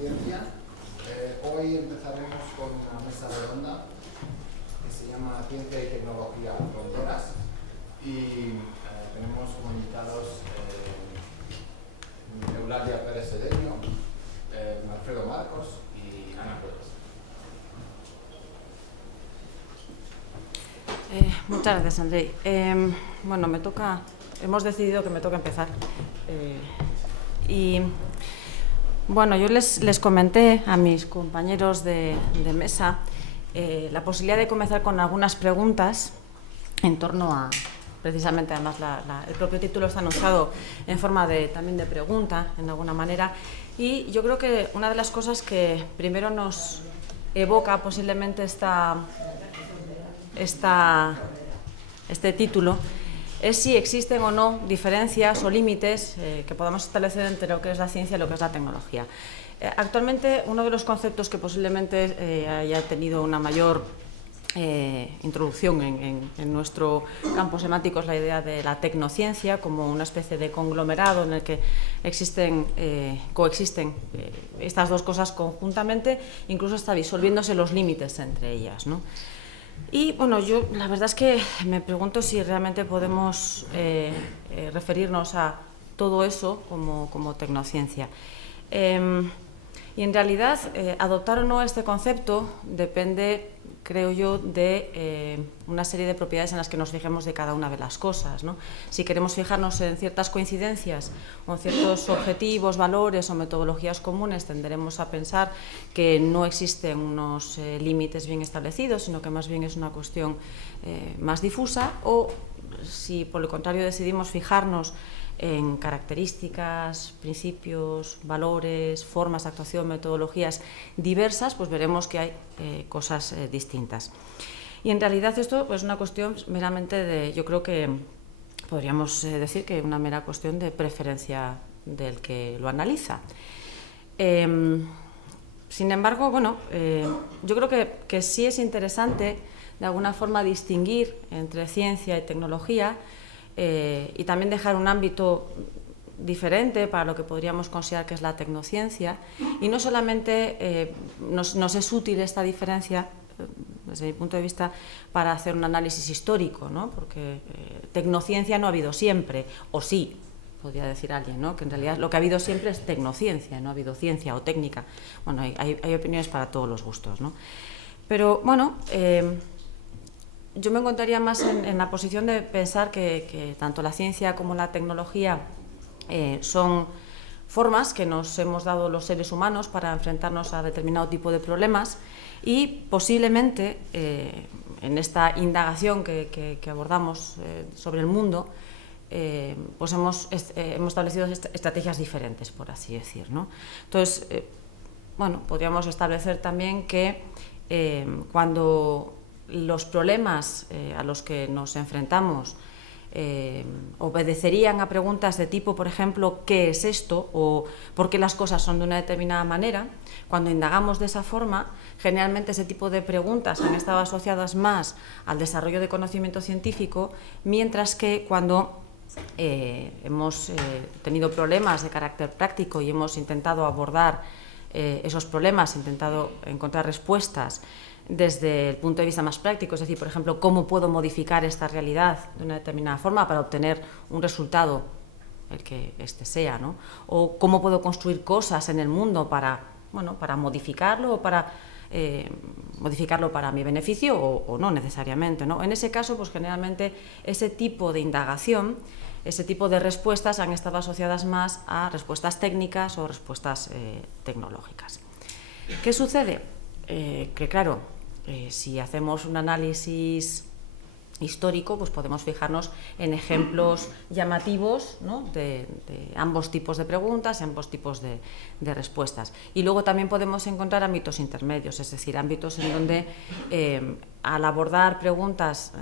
Tecnociencia. Hoy empezaremos con una mesa redonda que se llama Ciencia y Tecnología Fronteras y tenemos como invitados Eulalia Pérez Cedeño, Alfredo Marcos y Ana Cuevas. Muchas gracias, Andrei. Bueno, hemos decidido que me toca empezar. Y bueno, yo les comenté a mis compañeros de mesa la posibilidad de comenzar con algunas preguntas en torno a, precisamente, además el propio título está anunciado en forma también de pregunta, en alguna manera, y yo creo que una de las cosas que primero nos evoca posiblemente este título es si existen o no diferencias o límites que podamos establecer entre lo que es la ciencia y lo que es la tecnología. Actualmente, uno de los conceptos que posiblemente haya tenido una mayor introducción en nuestro campo semántico es la idea de la tecnociencia como una especie de conglomerado en el que coexisten estas dos cosas conjuntamente, incluso hasta disolviéndose los límites entre ellas, ¿no? Y bueno, yo la verdad es que me pregunto si realmente podemos referirnos a todo eso como tecnociencia. Y en realidad, adoptar o no este concepto depende, creo yo, de una serie de propiedades en las que nos fijemos de cada una de las cosas, ¿no? Si queremos fijarnos en ciertas coincidencias o en ciertos objetivos, valores o metodologías comunes, tenderemos a pensar que no existen unos límites bien establecidos, sino que más bien es una cuestión más difusa. O si por el contrario decidimos fijarnos en características, principios, valores, formas de actuación, metodologías diversas, pues veremos que hay cosas distintas. Y en realidad esto es una cuestión meramente yo creo que podríamos decir que una mera cuestión de preferencia del que lo analiza. Sin embargo, bueno, yo creo que sí es interesante de alguna forma distinguir entre ciencia y tecnología, y también dejar un ámbito diferente para lo que podríamos considerar que es la tecnociencia. Y no solamente nos es útil esta diferencia, desde mi punto de vista, para hacer un análisis histórico, ¿no? Porque tecnociencia no ha habido siempre, o sí, podría decir alguien, ¿no? Que en realidad lo que ha habido siempre es tecnociencia, no ha habido ciencia o técnica. Bueno, hay opiniones para todos los gustos, ¿no? Pero bueno, yo me encontraría más en la posición de pensar que tanto la ciencia como la tecnología son formas que nos hemos dado los seres humanos para enfrentarnos a determinado tipo de problemas, y posiblemente en esta indagación que abordamos sobre el mundo, pues hemos establecido estrategias diferentes, por así decir, ¿no? Entonces, bueno, podríamos establecer también que cuando los problemas a los que nos enfrentamos obedecerían a preguntas de tipo, por ejemplo, ¿qué es esto? O ¿por qué las cosas son de una determinada manera? Cuando indagamos de esa forma, generalmente ese tipo de preguntas han estado asociadas más al desarrollo de conocimiento científico, mientras que cuando hemos tenido problemas de carácter práctico y hemos intentado abordar esos problemas, intentado encontrar respuestas desde el punto de vista más práctico, es decir, por ejemplo, cómo puedo modificar esta realidad de una determinada forma para obtener un resultado, el que éste sea, ¿no? O cómo puedo construir cosas en el mundo para modificarlo o para modificarlo para mi beneficio o no necesariamente, ¿no? En ese caso, pues generalmente ese tipo de indagación, ese tipo de respuestas han estado asociadas más a respuestas técnicas o respuestas tecnológicas. ¿Qué sucede? Que claro, si hacemos un análisis histórico, pues podemos fijarnos en ejemplos llamativos, ¿no? de ambos tipos de preguntas, ambos tipos de respuestas. Y luego también podemos encontrar ámbitos intermedios, es decir, ámbitos en donde al abordar preguntas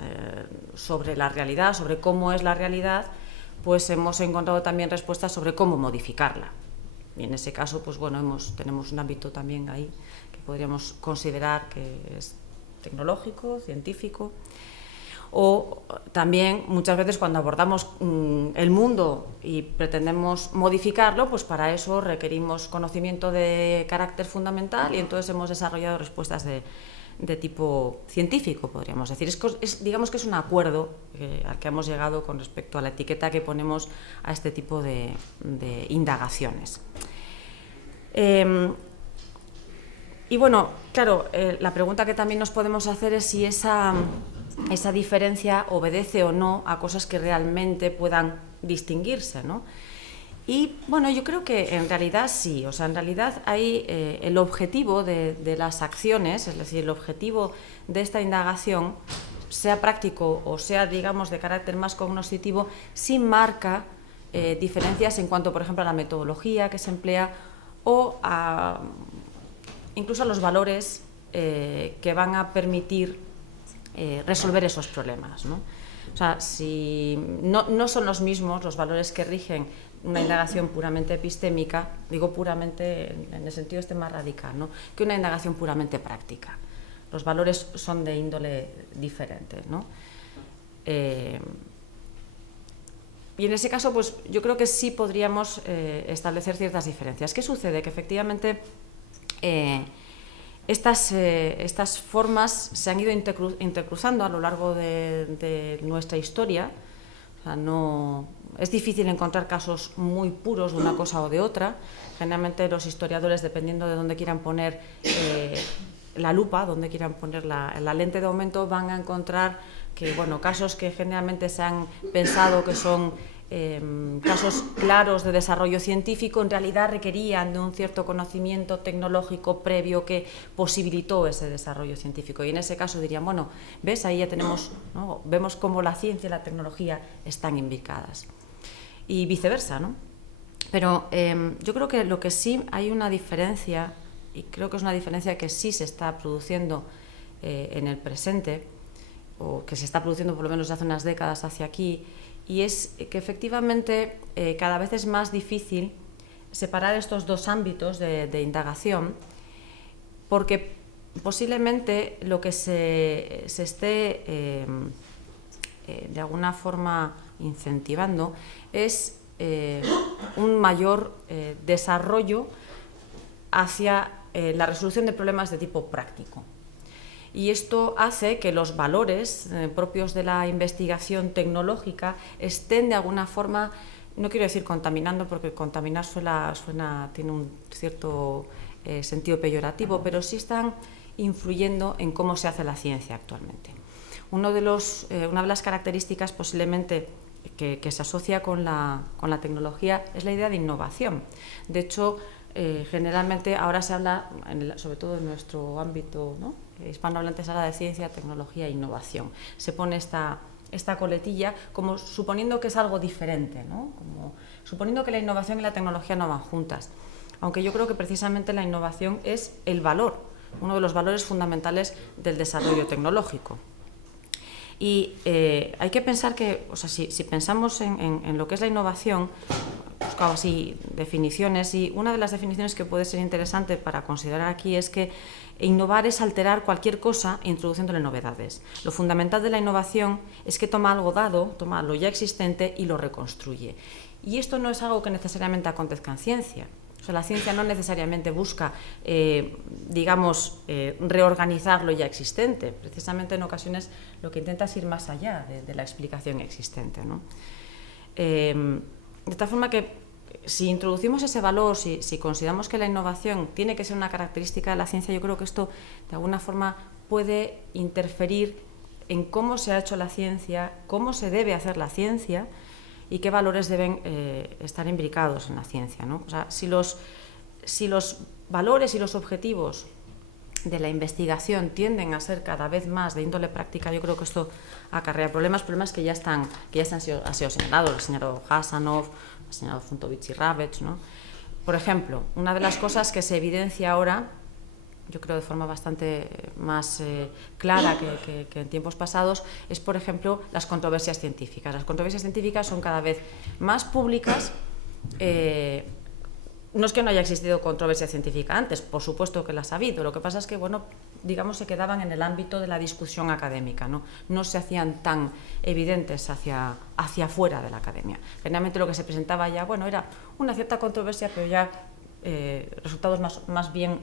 sobre la realidad, sobre cómo es la realidad, pues hemos encontrado también respuestas sobre cómo modificarla. Y en ese caso, pues bueno, tenemos un ámbito también ahí que podríamos considerar que es tecnológico, científico. O también muchas veces cuando abordamos el mundo y pretendemos modificarlo, pues para eso requerimos conocimiento de carácter fundamental y entonces hemos desarrollado respuestas de tipo científico, podríamos decir. Digamos que es un acuerdo al que hemos llegado con respecto a la etiqueta que ponemos a este tipo de indagaciones. Y bueno, claro, la pregunta que también nos podemos hacer es si esa diferencia obedece o no a cosas que realmente puedan distinguirse, ¿no? Y bueno, yo creo que en realidad sí, o sea, en realidad hay el objetivo de las acciones, es decir, el objetivo de esta indagación, sea práctico o sea, digamos, de carácter más cognoscitivo, sí marca diferencias en cuanto, por ejemplo, a la metodología que se emplea o incluso a los valores que van a permitir resolver esos problemas, ¿no? O sea, si no son los mismos los valores que rigen una indagación puramente epistémica, digo puramente en el sentido más radical, ¿no?, que una indagación puramente práctica. Los valores son de índole diferente, ¿no? Y en ese caso, pues yo creo que sí podríamos establecer ciertas diferencias. ¿Qué sucede? Que efectivamente estas formas se han ido intercruzando a lo largo de nuestra historia. O sea, es difícil encontrar casos muy puros de una cosa o de otra. Generalmente los historiadores, dependiendo de dónde quieran poner la lupa, donde quieran poner la lente de aumento, van a encontrar que, bueno, casos que generalmente se han pensado que son casos claros de desarrollo científico, en realidad requerían de un cierto conocimiento tecnológico previo que posibilitó ese desarrollo científico. Y en ese caso dirían, bueno, ¿ves? Ahí ya tenemos, ¿no?, vemos cómo la ciencia y la tecnología están imbricadas. Y viceversa, ¿no? Pero yo creo que lo que sí hay una diferencia, y creo que es una diferencia que sí se está produciendo en el presente, o que se está produciendo por lo menos desde hace unas décadas hacia aquí, y es que efectivamente cada vez es más difícil separar estos dos ámbitos de indagación, porque posiblemente lo que se esté de alguna forma incentivando es un mayor desarrollo hacia la resolución de problemas de tipo práctico. Y esto hace que los valores propios de la investigación tecnológica estén de alguna forma, no quiero decir contaminando, porque contaminar tiene un cierto sentido peyorativo, pero sí están influyendo en cómo se hace la ciencia actualmente. Una de las características posiblemente que se asocia con la tecnología es la idea de innovación. De hecho, generalmente ahora se habla, sobre todo en nuestro ámbito, ¿no?, hispanohablante, se habla de ciencia, tecnología e innovación. Se pone esta coletilla como suponiendo que es algo diferente, ¿no?, como suponiendo que la innovación y la tecnología no van juntas. Aunque yo creo que precisamente la innovación es el valor, uno de los valores fundamentales del desarrollo tecnológico. Y hay que pensar que, o sea, si pensamos en lo que es la innovación, buscado así definiciones, y una de las definiciones que puede ser interesante para considerar aquí es que innovar es alterar cualquier cosa introduciéndole novedades. Lo fundamental de la innovación es que toma algo dado, toma lo ya existente y lo reconstruye. Y esto no es algo que necesariamente acontezca en ciencia. O sea, la ciencia no necesariamente busca, reorganizar lo ya existente. Precisamente en ocasiones lo que intenta es ir más allá de la explicación existente, ¿no? De tal forma que si introducimos ese valor, si consideramos que la innovación tiene que ser una característica de la ciencia, yo creo que esto de alguna forma puede interferir en cómo se ha hecho la ciencia, cómo se debe hacer la ciencia y qué valores deben estar imbricados en la ciencia, ¿no? O sea, si los valores y los objetivos de la investigación tienden a ser cada vez más de índole práctica, yo creo que esto acarrea problemas que ya han sido señalados, el señor Hasanov, el señor Funtovich y Ravech, ¿no? Por ejemplo, una de las cosas que se evidencia ahora, yo creo de forma bastante más clara que en tiempos pasados, es, por ejemplo, las controversias científicas. Las controversias científicas son cada vez más públicas, no es que no haya existido controversia científica antes, por supuesto que las ha habido, lo que pasa es que, bueno, digamos, se quedaban en el ámbito de la discusión académica, no se hacían tan evidentes hacia afuera de la academia. Generalmente lo que se presentaba ya, bueno, era una cierta controversia, pero ya resultados más bien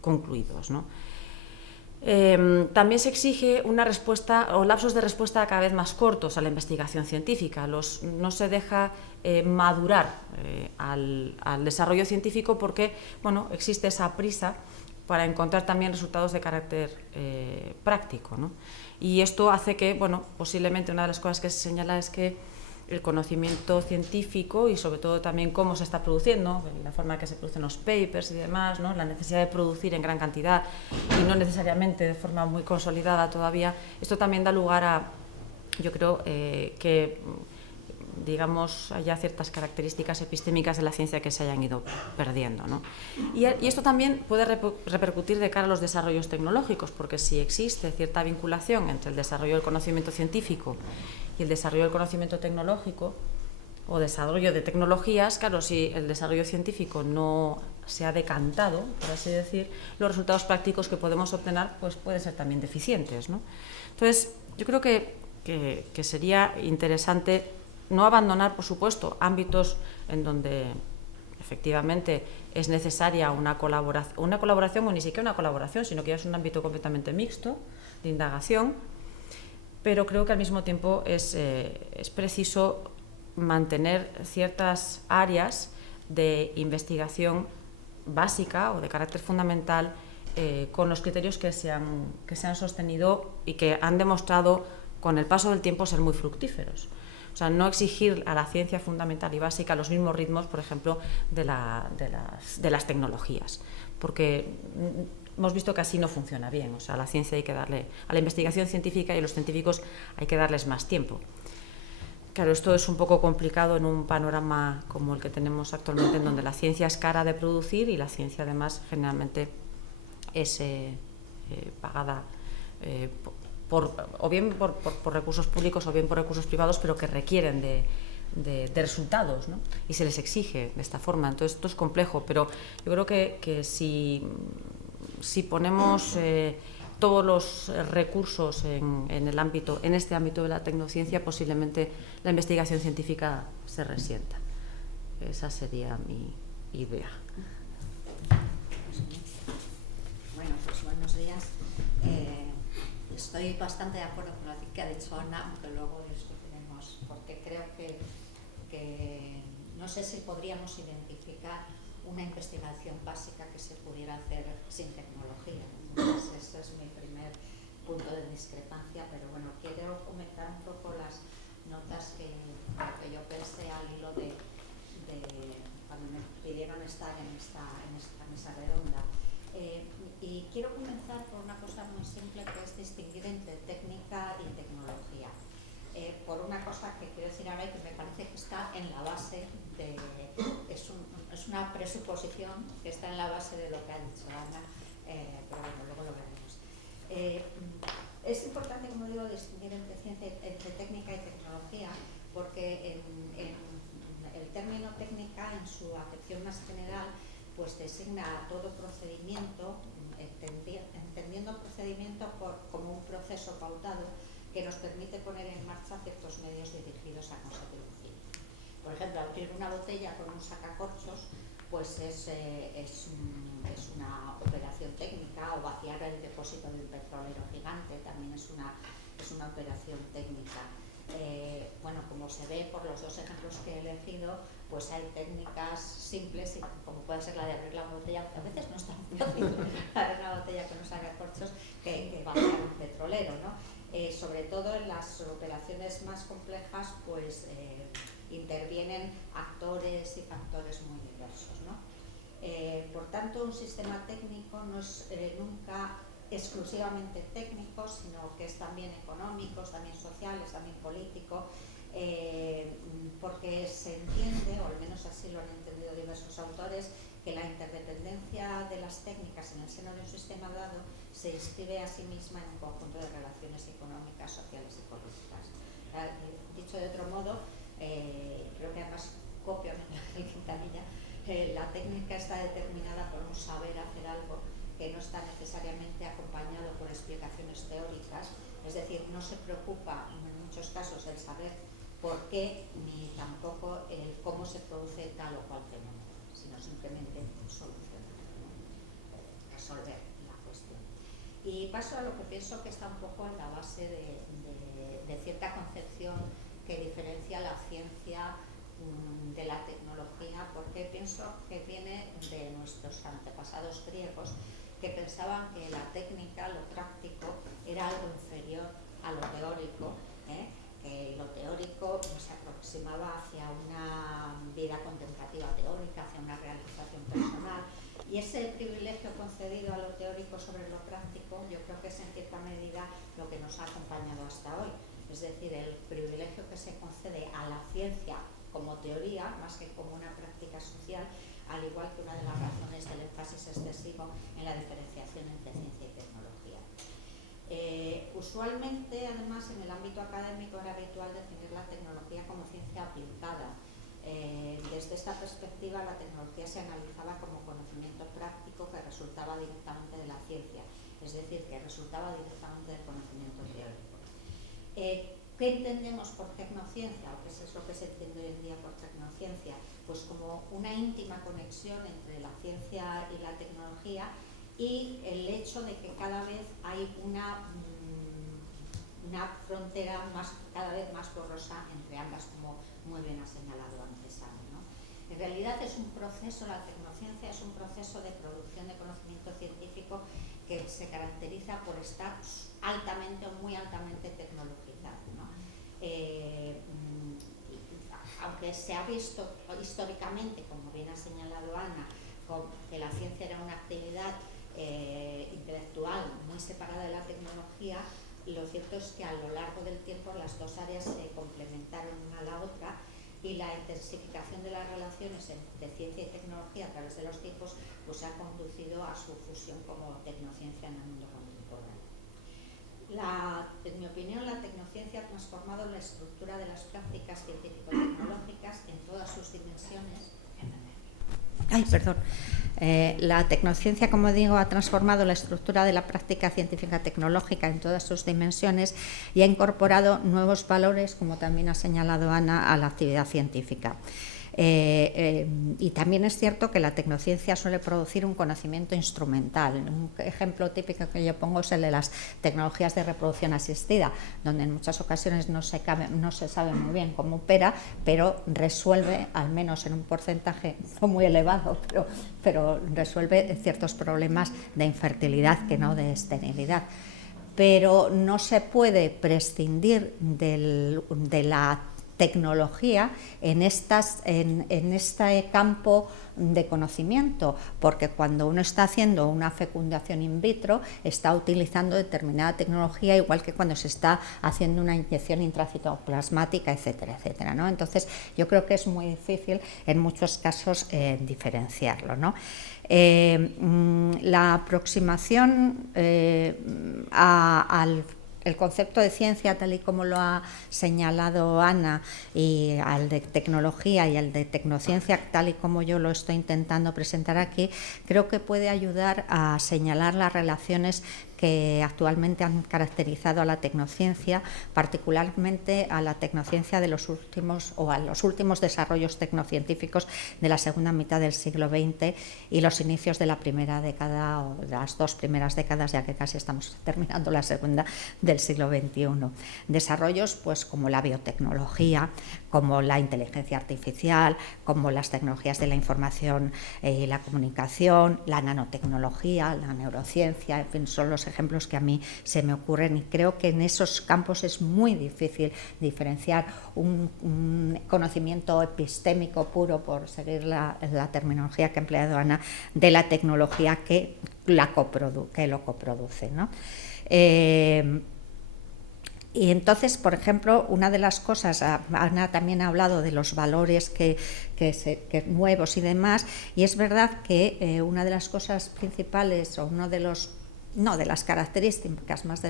concluidos, ¿no? También se exige una respuesta o lapsos de respuesta cada vez más cortos a la investigación científica. No se deja madurar al desarrollo científico porque, bueno, existe esa prisa para encontrar también resultados de carácter práctico, ¿no? Y esto hace que, bueno, posiblemente una de las cosas que se señala es que el conocimiento científico y sobre todo también cómo se está produciendo, la forma en que se producen los papers y demás, ¿no? La necesidad de producir en gran cantidad y no necesariamente de forma muy consolidada todavía, esto también da lugar a, yo creo, que digamos, haya ciertas características epistémicas de la ciencia que se hayan ido perdiendo, ¿no? Y esto también puede repercutir de cara a los desarrollos tecnológicos, porque si existe cierta vinculación entre el desarrollo del conocimiento científico y el desarrollo del conocimiento tecnológico o desarrollo de tecnologías, claro, si el desarrollo científico no se ha decantado, por así decir, los resultados prácticos que podemos obtener pues pueden ser también deficientes, ¿no? Entonces, yo creo que sería interesante no abandonar, por supuesto, ámbitos en donde efectivamente es necesaria una colaboración o ni siquiera una colaboración, sino que ya es un ámbito completamente mixto de indagación, pero creo que al mismo tiempo es preciso mantener ciertas áreas de investigación básica o de carácter fundamental con los criterios que se han sostenido y que han demostrado con el paso del tiempo ser muy fructíferos. O sea, no exigir a la ciencia fundamental y básica los mismos ritmos, por ejemplo, de las tecnologías, porque hemos visto que así no funciona bien. O sea, a la ciencia hay que darle, a la investigación científica y a los científicos hay que darles más tiempo. Claro, esto es un poco complicado en un panorama como el que tenemos actualmente, en donde la ciencia es cara de producir y la ciencia además generalmente es pagada o bien por recursos públicos o bien por recursos privados, pero que requieren de resultados, ¿no? Y se les exige de esta forma. Entonces, esto es complejo, pero yo creo que si ponemos todos los recursos en este ámbito de la tecnociencia, posiblemente la investigación científica se resienta. Esa sería mi idea. Bueno, pues buenos días. Estoy bastante de acuerdo con lo que ha dicho Ana, aunque luego discutiremos, porque creo que no sé si podríamos identificar una investigación básica que se pudiera hacer sin tecnología. Entonces, ese es mi primer punto de discrepancia, pero bueno, quiero comentar un poco las notas que yo pensé al hilo de cuando me pidieron estar en esta mesa redonda. Y quiero comenzar por una cosa muy simple, que es distinguir entre técnica y tecnología. Por una cosa que quiero decir ahora y que me parece que está en la base es una presuposición que está en la base de lo que ha dicho Ana, pero bueno, luego lo veremos. Es importante, como digo, distinguir entre técnica y tecnología, porque el término técnica, en su acepción más general, pues designa todo procedimiento, entendiendo el procedimiento como un proceso pautado que nos permite poner en marcha ciertos medios dirigidos a conseguir un fin. Por ejemplo, abrir una botella con un sacacorchos pues es una operación técnica, o vaciar el depósito de un petrolero gigante también es una operación técnica. Bueno, como se ve por los dos ejemplos que he elegido, pues hay técnicas simples, como puede ser la de abrir la botella, a veces no es tan fácil abrir una botella con un sacacorchos que vaciar un petrolero, ¿no? Sobre todo en las operaciones más complejas, pues intervienen actores y factores muy diversos, ¿no? Por tanto, un sistema técnico no es nunca exclusivamente técnico, sino que es también económico, también social, es también político, porque se entiende, o al menos así lo han entendido diversos autores, que la interdependencia de las técnicas en el seno de un sistema dado se inscribe a sí misma en un conjunto de relaciones económicas, sociales y políticas. Dicho de otro modo, creo que además copio a Miguel Quintanilla, la técnica está determinada por un saber hacer algo que no está necesariamente acompañado por explicaciones teóricas, es decir, no se preocupa en muchos casos el saber por qué ni tampoco el cómo se produce tal o cual fenómeno, sino simplemente solucionar, resolver la cuestión. Y paso a lo que pienso que está un poco en la base de cierta concepción que diferencia la ciencia de la tecnología, porque pienso que viene de nuestros antepasados griegos, que pensaban que la técnica, lo práctico, era algo inferior a lo teórico, que lo teórico se aproximaba hacia una vida contemplativa teórica, hacia una realización personal, y ese privilegio concedido a lo teórico sobre lo práctico, yo creo que es en cierta medida lo que nos ha acompañado hasta hoy, es decir, el privilegio que se concede a la ciencia como teoría, más que como una práctica social, al igual que una de las razones del énfasis excesivo en la diferenciación entre ciencia y tecnología. Usualmente, además, en el ámbito académico era habitual definir la tecnología como ciencia aplicada. Desde esta perspectiva, la tecnología se analizaba como conocimiento práctico que resultaba directamente de la ciencia, es decir, que resultaba directamente del conocimiento teórico. ¿Qué entendemos por tecnociencia? ¿O qué es lo que se entiende hoy en día por tecnociencia? Pues como una íntima conexión entre la ciencia y la tecnología, y el hecho de que cada vez hay una frontera cada vez más borrosa entre ambas, como muy bien ha señalado antes Ana, ¿no? En realidad es un proceso, la tecnociencia es un proceso de producción de conocimiento científico que se caracteriza por estar altamente o muy altamente tecnologizado, ¿no? Aunque se ha visto históricamente, como bien ha señalado Ana, que la ciencia era una actividad intelectual muy separada de la tecnología, lo cierto es que a lo largo del tiempo las dos áreas se complementaron una a la otra, y la intensificación de las relaciones entre ciencia y tecnología a través de los tiempos pues ha conducido a su fusión como tecnociencia en el mundo contemporáneo. En mi opinión, la tecnociencia ha transformado la estructura de las prácticas científico-tecnológicas en todas sus dimensiones. La tecnociencia, como digo, ha transformado la estructura de la práctica científica tecnológica en todas sus dimensiones y ha incorporado nuevos valores, como también ha señalado Ana, a la actividad científica. Y también es cierto que la tecnociencia suele producir un conocimiento instrumental. Un ejemplo típico que yo pongo es el de las tecnologías de reproducción asistida, donde en muchas ocasiones no se sabe muy bien cómo opera, pero resuelve, al menos en un porcentaje no muy elevado, pero resuelve ciertos problemas de infertilidad, que no de esterilidad. Pero no se puede prescindir de la tecnología en este campo de conocimiento, porque cuando uno está haciendo una fecundación in vitro está utilizando determinada tecnología, igual que cuando se está haciendo una inyección intracitoplasmática, etcétera, etcétera, ¿no? Entonces yo creo que es muy difícil en muchos casos diferenciarlo, ¿no? La aproximación el concepto de ciencia, tal y como lo ha señalado Ana, y al de tecnología y al de tecnociencia, tal y como yo lo estoy intentando presentar aquí, creo que puede ayudar a señalar las relaciones que actualmente han caracterizado a la tecnociencia, particularmente a la tecnociencia de los últimos o a los últimos desarrollos tecnocientíficos de la segunda mitad del siglo XX y los inicios de la primera década o las dos primeras décadas, ya que casi estamos terminando la segunda del siglo XXI. Desarrollos pues como la biotecnología, como la inteligencia artificial, como las tecnologías de la información y la comunicación, la nanotecnología, la neurociencia, en fin, son los ejemplos que a mí se me ocurren, y creo que en esos campos es muy difícil diferenciar un conocimiento epistémico puro, por seguir la terminología que ha empleado Ana, de la tecnología que lo coproduce, ¿no? Y entonces, por ejemplo, una de las cosas, Ana también ha hablado de los valores que nuevos y demás, y es verdad que una de las cosas principales o uno de los no, de las características, más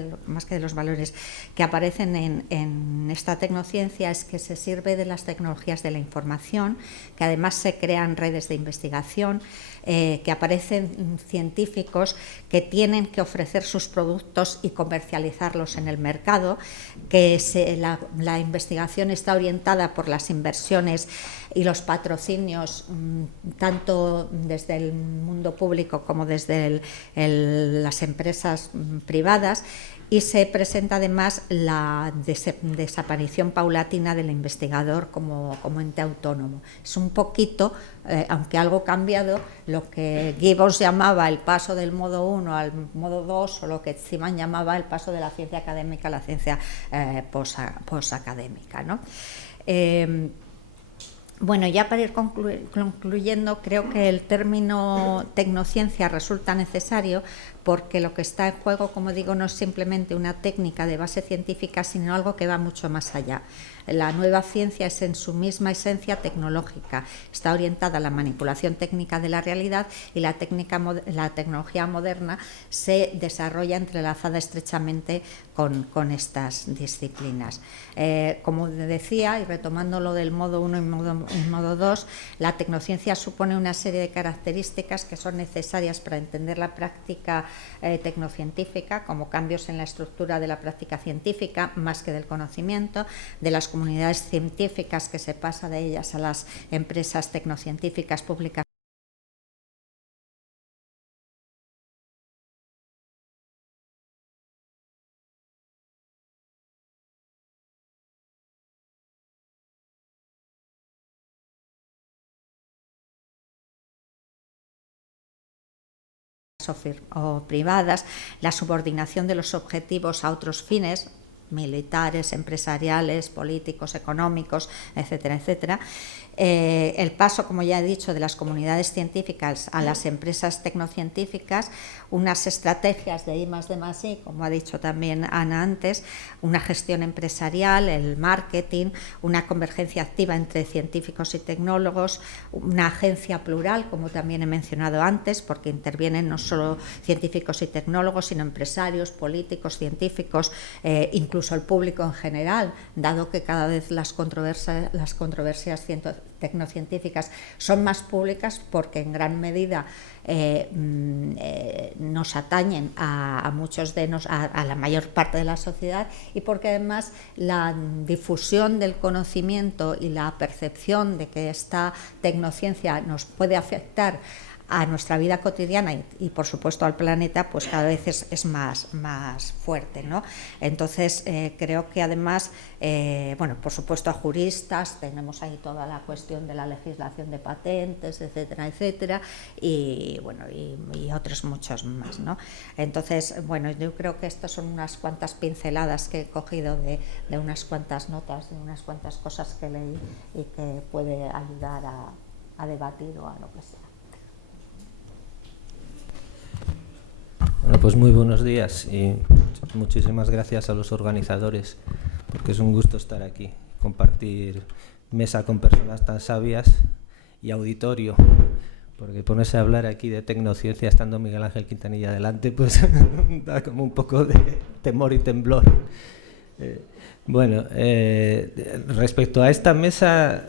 que de los valores que aparecen en esta tecnociencia, es que se sirve de las tecnologías de la información, que además se crean redes de investigación, que aparecen científicos que tienen que ofrecer sus productos y comercializarlos en el mercado, que la investigación está orientada por las inversiones y los patrocinios, tanto desde el mundo público como desde las empresas privadas, y se presenta además la desaparición paulatina del investigador como ente autónomo. Es un poquito, aunque algo cambiado, lo que Gibbons llamaba el paso del modo 1 al modo 2, o lo que Ziman llamaba el paso de la ciencia académica a la ciencia posacadémica, ¿no? Bueno, ya para ir concluyendo, creo que el término tecnociencia resulta necesario porque lo que está en juego, como digo, no es simplemente una técnica de base científica, sino algo que va mucho más allá. La nueva ciencia es en su misma esencia tecnológica, está orientada a la manipulación técnica de la realidad, y la tecnología moderna se desarrolla entrelazada estrechamente con estas disciplinas. Como decía, y retomando lo del modo 1 y modo 2, la tecnociencia supone una serie de características que son necesarias para entender la práctica tecnocientífica, como cambios en la estructura de la práctica científica más que del conocimiento, de las comunidades científicas, que se pasa de ellas a las empresas tecnocientíficas públicas. O privadas, la subordinación de los objetivos a otros fines, militares, empresariales, políticos, económicos, etcétera, etcétera. El paso, como ya he dicho, de las comunidades científicas a las empresas tecnocientíficas, unas estrategias de I+D+I, como ha dicho también Ana antes, una gestión empresarial, el marketing, una convergencia activa entre científicos y tecnólogos, una agencia plural, como también he mencionado antes, porque intervienen no solo científicos y tecnólogos, sino empresarios, políticos, científicos, incluso el público en general, dado que cada vez las controversias tecnocientíficas son más públicas, porque en gran medida nos atañen a muchos de a la mayor parte de la sociedad, y porque además la difusión del conocimiento y la percepción de que esta tecnociencia nos puede afectar a nuestra vida cotidiana y por supuesto al planeta, pues cada vez es más fuerte, ¿no? Entonces creo que además, bueno, por supuesto a juristas, tenemos ahí toda la cuestión de la legislación de patentes, etcétera, etcétera, y bueno, y otros muchos más, ¿no? Entonces, bueno, yo creo que estas son unas cuantas pinceladas que he cogido de unas cuantas notas, de unas cuantas cosas que leí, y que puede ayudar a debatir o a lo que sea. Bueno, pues muy buenos días y muchísimas gracias a los organizadores, porque es un gusto estar aquí, compartir mesa con personas tan sabias y auditorio, porque ponerse a hablar aquí de tecnociencia estando Miguel Ángel Quintanilla delante, pues da como un poco de temor y temblor. Bueno, respecto a esta mesa,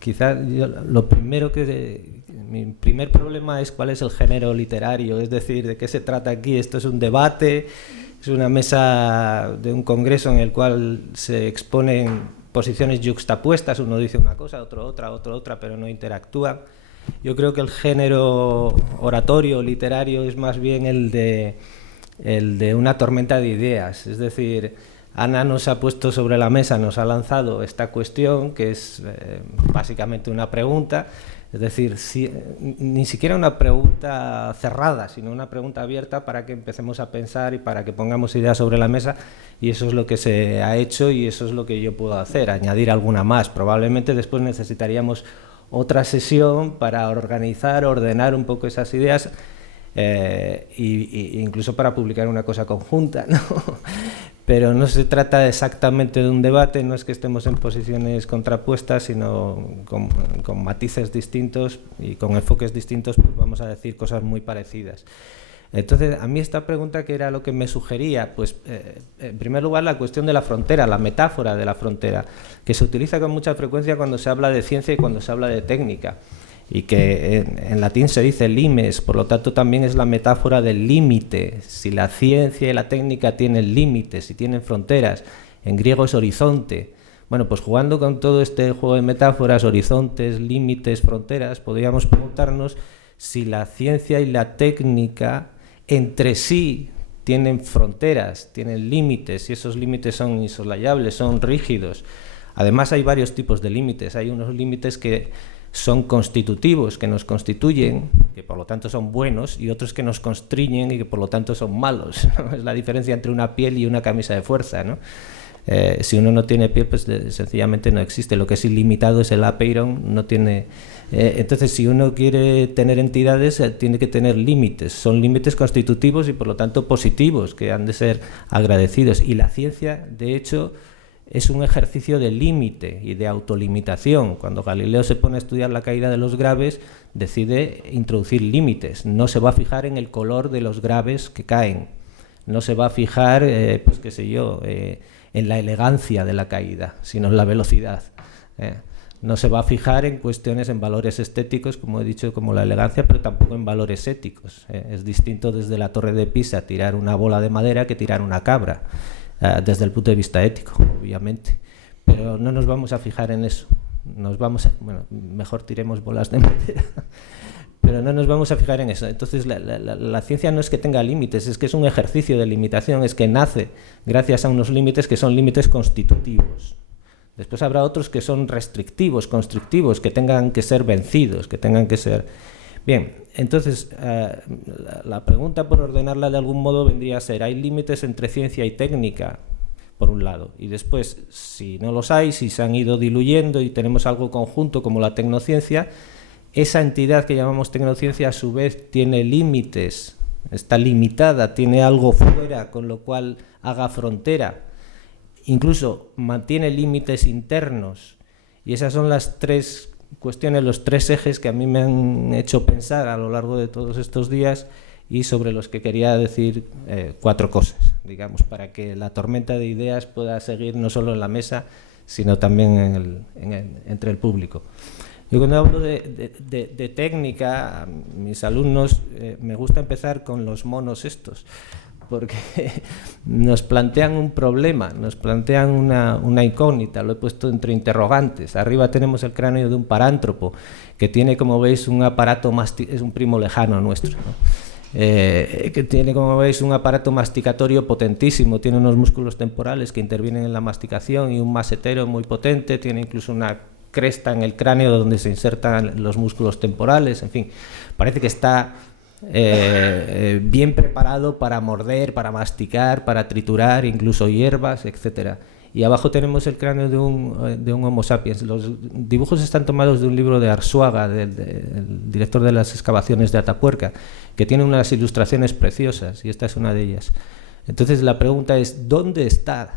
quizás lo primero mi primer problema es cuál es el género literario, es decir, de qué se trata aquí. Esto es un debate, es una mesa de un congreso en el cual se exponen posiciones yuxtapuestas, uno dice una cosa, otro otra, pero no interactúan. Yo creo que el género oratorio, literario, es más bien el de una tormenta de ideas, es decir, Ana nos ha puesto sobre la mesa, nos ha lanzado esta cuestión que es básicamente una pregunta, es decir, ni siquiera una pregunta cerrada, sino una pregunta abierta para que empecemos a pensar y para que pongamos ideas sobre la mesa, y eso es lo que se ha hecho y eso es lo que yo puedo hacer, añadir alguna más. Probablemente después necesitaríamos otra sesión para organizar, ordenar un poco esas ideas, incluso para publicar una cosa conjunta, ¿no? Pero no se trata exactamente de un debate, no es que estemos en posiciones contrapuestas, sino con matices distintos y con enfoques distintos, pues vamos a decir cosas muy parecidas. Entonces, a mí esta pregunta, que era lo que me sugería, pues en primer lugar la cuestión de la frontera, la metáfora de la frontera, que se utiliza con mucha frecuencia cuando se habla de ciencia y cuando se habla de técnica, y que en latín se dice limes, por lo tanto también es la metáfora del límite. Si la ciencia y la técnica tienen límites, si tienen fronteras, en griego es horizonte. Bueno, pues jugando con todo este juego de metáforas, horizontes, límites, fronteras, podríamos preguntarnos si la ciencia y la técnica entre sí tienen fronteras, tienen límites, y esos límites son insoslayables, son rígidos. Además, hay varios tipos de límites. Hay unos límites que son constitutivos, que nos constituyen, que por lo tanto son buenos, y otros que nos constriñen y que por lo tanto son malos, ¿no? Es la diferencia entre una piel y una camisa de fuerza, ¿no? Si uno no tiene piel, pues sencillamente no existe. Lo que es ilimitado es el apeiron, no tiene... entonces, si uno quiere tener entidades, tiene que tener límites. Son límites constitutivos y por lo tanto positivos, que han de ser agradecidos. Y la ciencia, de hecho, es un ejercicio de límite y de autolimitación. Cuando Galileo se pone a estudiar la caída de los graves, decide introducir límites. No se va a fijar en el color de los graves que caen. No se va a fijar, pues qué sé yo, en la elegancia de la caída, sino en la velocidad. No se va a fijar en cuestiones, en valores estéticos, como he dicho, como la elegancia, pero tampoco en valores éticos. Es distinto desde la Torre de Pisa tirar una bola de madera que tirar una cabra, desde el punto de vista ético, obviamente. Pero no nos vamos a fijar en eso. Bueno, mejor tiremos bolas de madera. Pero no nos vamos a fijar en eso. Entonces, la ciencia no es que tenga límites, es que es un ejercicio de limitación, es que nace gracias a unos límites que son límites constitutivos. Después habrá otros que son restrictivos, constrictivos, que tengan que ser vencidos, que tengan que ser... Bien, entonces, la pregunta, por ordenarla de algún modo, vendría a ser: ¿hay límites entre ciencia y técnica, por un lado? Y después, si no los hay, si se han ido diluyendo y tenemos algo conjunto como la tecnociencia, esa entidad que llamamos tecnociencia a su vez tiene límites, está limitada, tiene algo fuera con lo cual haga frontera, incluso mantiene límites internos. Y esas son las tres cuestiones, los tres ejes que a mí me han hecho pensar a lo largo de todos estos días y sobre los que quería decir cuatro cosas, digamos, para que la tormenta de ideas pueda seguir no solo en la mesa, sino también entre el público. Yo cuando hablo de técnica, a mis alumnos me gusta empezar con los monos estos, porque nos plantean un problema, nos plantean una incógnita, lo he puesto entre interrogantes. Arriba tenemos el cráneo de un parántropo, que tiene, como veis, un aparato es un primo lejano nuestro, ¿no? Que tiene, como veis, un aparato masticatorio potentísimo, tiene unos músculos temporales que intervienen en la masticación y un masetero muy potente, tiene incluso una cresta en el cráneo donde se insertan los músculos temporales. En fin, parece que está bien preparado para morder, para masticar, para triturar incluso hierbas, etcétera. Y abajo tenemos el cráneo de un Homo sapiens. Los dibujos están tomados de un libro de Arzuaga, del director de las excavaciones de Atapuerca, que tiene unas ilustraciones preciosas, y esta es una de ellas. Entonces la pregunta es: ¿dónde está?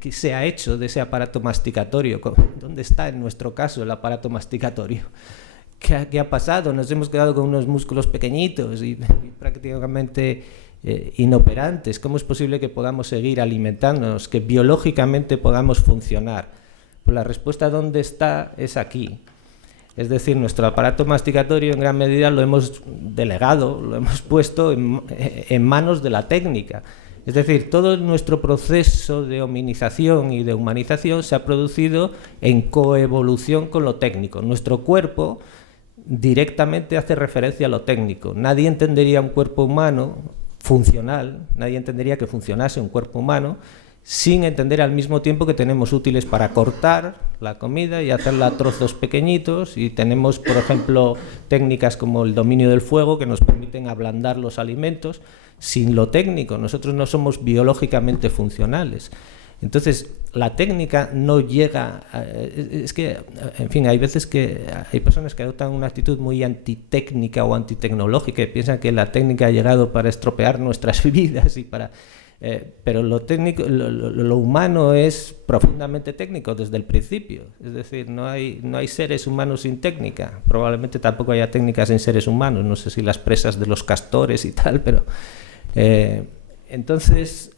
¿Qué se ha hecho de ese aparato masticatorio? ¿Dónde está, en nuestro caso, el aparato masticatorio? ¿Qué ha pasado? Nos hemos quedado con unos músculos pequeñitos y prácticamente inoperantes. ¿Cómo es posible que podamos seguir alimentándonos, que biológicamente podamos funcionar? Pues la respuesta ¿dónde está? Es aquí. Es decir, nuestro aparato masticatorio en gran medida lo hemos delegado, lo hemos puesto en manos de la técnica. Es decir, todo nuestro proceso de hominización y de humanización se ha producido en coevolución con lo técnico. Nuestro cuerpo directamente hace referencia a lo técnico. Nadie entendería un cuerpo humano funcional, nadie entendería que funcionase un cuerpo humano sin entender al mismo tiempo que tenemos útiles para cortar la comida y hacerla a trozos pequeñitos, y tenemos, por ejemplo, técnicas como el dominio del fuego que nos permiten ablandar los alimentos. Sin lo técnico, nosotros no somos biológicamente funcionales. Entonces, la técnica no llega... es que, en fin, hay veces que hay personas que adoptan una actitud muy antitécnica o antitecnológica y piensan que la técnica ha llegado para estropear nuestras vidas y para... Pero lo técnico, lo humano es profundamente técnico desde el principio. Es decir, no hay seres humanos sin técnica. Probablemente tampoco haya técnicas sin seres humanos. No sé si las presas de los castores y tal, pero... entonces,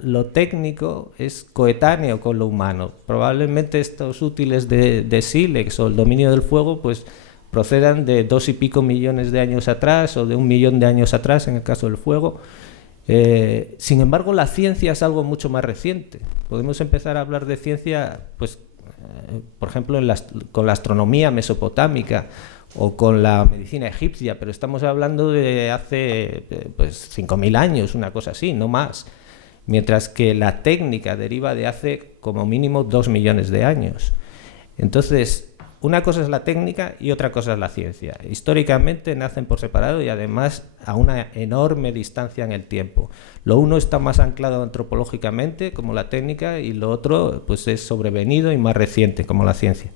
lo técnico es coetáneo con lo humano. Probablemente estos útiles de sílex o el dominio del fuego, pues procedan de 2 y pico millones de años atrás o de 1 millón de años atrás en el caso del fuego. Sin embargo, la ciencia es algo mucho más reciente. Podemos empezar a hablar de ciencia, pues, por ejemplo, con la astronomía mesopotámica o con la medicina egipcia, pero estamos hablando de hace pues 5.000 años, una cosa así, no más. Mientras que la técnica deriva de hace como mínimo 2 millones de años. Entonces, una cosa es la técnica y otra cosa es la ciencia. Históricamente nacen por separado y además a una enorme distancia en el tiempo. Lo uno está más anclado antropológicamente, como la técnica, y lo otro pues es sobrevenido y más reciente, como la ciencia.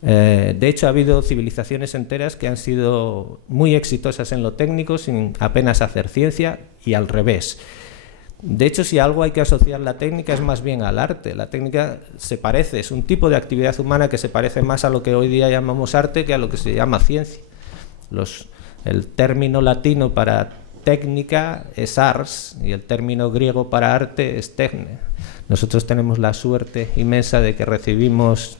De hecho, ha habido civilizaciones enteras que han sido muy exitosas en lo técnico sin apenas hacer ciencia y al revés. De hecho, si a algo hay que asociar la técnica es más bien al arte. La técnica se parece, es un tipo de actividad humana que se parece más a lo que hoy día llamamos arte que a lo que se llama ciencia. El término latino para técnica es ars y el término griego para arte es techne. Nosotros tenemos la suerte inmensa de que recibimos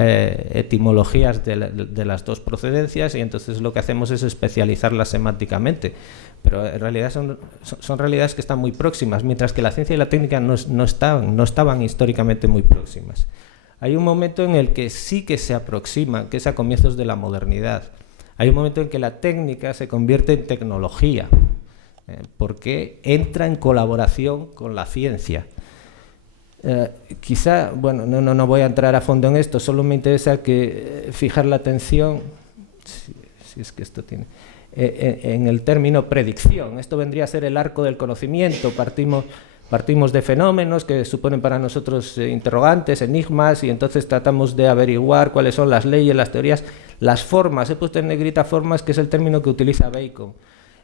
etimologías de las dos procedencias y entonces lo que hacemos es especializarlas semánticamente. Pero en realidad son realidades que están muy próximas, mientras que la ciencia y la técnica no estaban históricamente muy próximas. Hay un momento en el que sí que se aproximan, que es a comienzos de la modernidad. Hay un momento en que la técnica se convierte en tecnología, porque entra en colaboración con la ciencia. Quizá, bueno, no voy a entrar a fondo en esto, solo me interesa fijar la atención, si es que esto tiene... en el término predicción. Esto vendría a ser el arco del conocimiento. Partimos de fenómenos que suponen para nosotros interrogantes, enigmas, y entonces tratamos de averiguar cuáles son las leyes, las teorías, las formas. He puesto en negrita formas, que es el término que utiliza Bacon.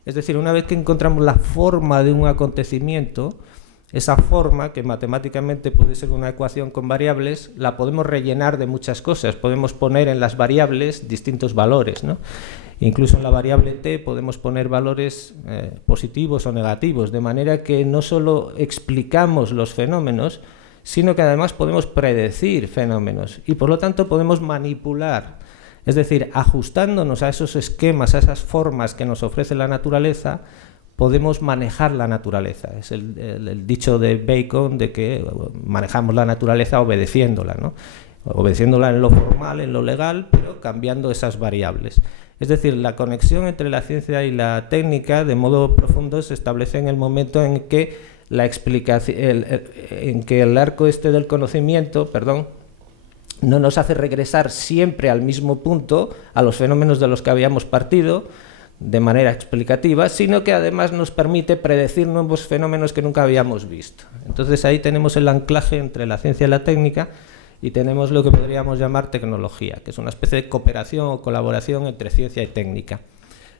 Es decir, una vez que encontramos la forma de un acontecimiento, esa forma, que matemáticamente puede ser una ecuación con variables, la podemos rellenar de muchas cosas. Podemos poner en las variables distintos valores, ¿no? Incluso en la variable t podemos poner valores positivos o negativos, de manera que no solo explicamos los fenómenos, sino que además podemos predecir fenómenos y por lo tanto podemos manipular. Es decir, ajustándonos a esos esquemas, a esas formas que nos ofrece la naturaleza, podemos manejar la naturaleza. Es el dicho de Bacon de que manejamos la naturaleza obedeciéndola, ¿no? Obedeciéndola en lo formal, en lo legal, pero cambiando esas variables. Es decir, la conexión entre la ciencia y la técnica de modo profundo se establece en el momento en que el arco del conocimiento, no nos hace regresar siempre al mismo punto, a los fenómenos de los que habíamos partido, de manera explicativa, sino que además nos permite predecir nuevos fenómenos que nunca habíamos visto. Entonces ahí tenemos el anclaje entre la ciencia y la técnica y tenemos lo que podríamos llamar tecnología, que es una especie de cooperación o colaboración entre ciencia y técnica.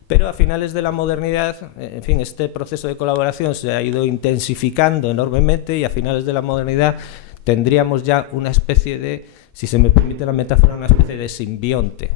Pero a finales de la modernidad, en fin, este proceso de colaboración se ha ido intensificando enormemente y a finales de la modernidad tendríamos ya una especie de, si se me permite la metáfora, una especie de simbionte.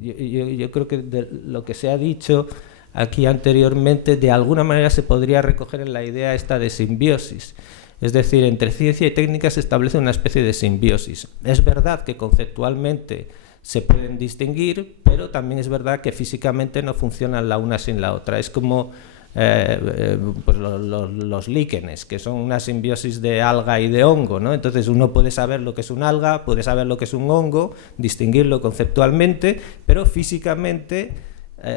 Yo creo que de lo que se ha dicho aquí anteriormente, de alguna manera se podría recoger en la idea esta de simbiosis. Es decir, entre ciencia y técnica se establece una especie de simbiosis. Es verdad que conceptualmente se pueden distinguir, pero también es verdad que físicamente no funcionan la una sin la otra. Es como pues los líquenes, que son una simbiosis de alga y de hongo, ¿no? Entonces uno puede saber lo que es un alga, puede saber lo que es un hongo, distinguirlo conceptualmente, pero físicamente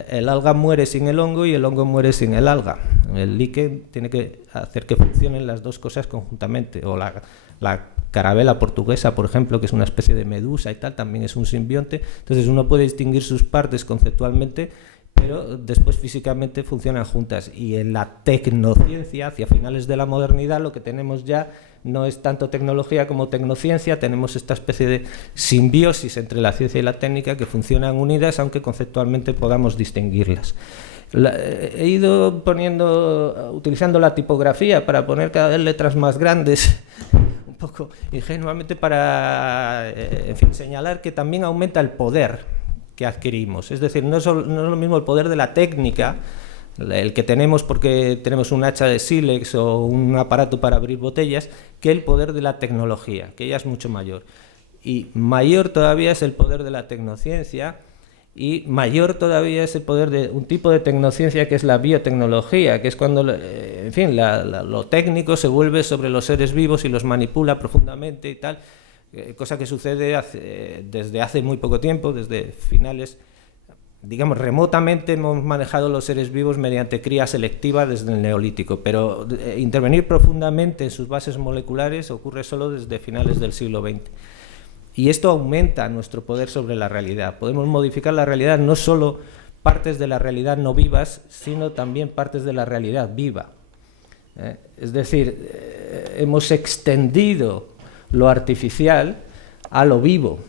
el alga muere sin el hongo y el hongo muere sin el alga. El líquen tiene que hacer que funcionen las dos cosas conjuntamente. O la carabela portuguesa, por ejemplo, que es una especie de medusa y tal, también es un simbionte. Entonces uno puede distinguir sus partes conceptualmente, pero después físicamente funcionan juntas. Y en la tecnociencia, hacia finales de la modernidad, lo que tenemos ya no es tanto tecnología como tecnociencia, tenemos esta especie de simbiosis entre la ciencia y la técnica que funcionan unidas, aunque conceptualmente podamos distinguirlas. He ido utilizando la tipografía para poner cada vez letras más grandes, un poco ingenuamente para señalar que también aumenta el poder que adquirimos. Es decir, no es lo mismo el poder de la técnica, el que tenemos porque tenemos un hacha de sílex o un aparato para abrir botellas, que el poder de la tecnología, que ya es mucho mayor. Y mayor todavía es el poder de la tecnociencia, y mayor todavía es el poder de un tipo de tecnociencia que es la biotecnología, que es cuando lo técnico se vuelve sobre los seres vivos y los manipula profundamente y tal, cosa que sucede desde hace muy poco tiempo, desde finales, digamos, remotamente hemos manejado los seres vivos mediante cría selectiva desde el Neolítico, pero intervenir profundamente en sus bases moleculares ocurre solo desde finales del siglo XX. Y esto aumenta nuestro poder sobre la realidad. Podemos modificar la realidad, no solo partes de la realidad no vivas, sino también partes de la realidad viva. Es decir, hemos extendido lo artificial a lo vivo.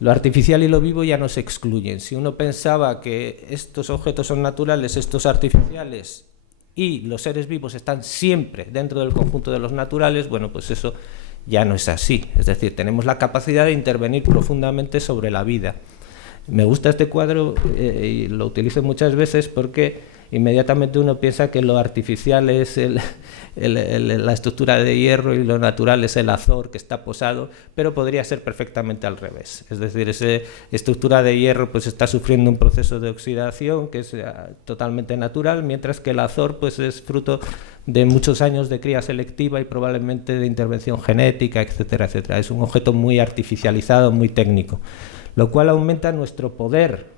Lo artificial y lo vivo ya no se excluyen. Si uno pensaba que estos objetos son naturales, estos artificiales, y los seres vivos están siempre dentro del conjunto de los naturales, bueno, pues eso ya no es así. Es decir, tenemos la capacidad de intervenir profundamente sobre la vida. Me gusta este cuadro y lo utilizo muchas veces porque inmediatamente uno piensa que lo artificial es la estructura de hierro y lo natural es el azor que está posado, pero podría ser perfectamente al revés. Es decir, esa estructura de hierro pues está sufriendo un proceso de oxidación que es totalmente natural, mientras que el azor pues es fruto de muchos años de cría selectiva y probablemente de intervención genética, etcétera, etcétera. Es un objeto muy artificializado, muy técnico, lo cual aumenta nuestro poder.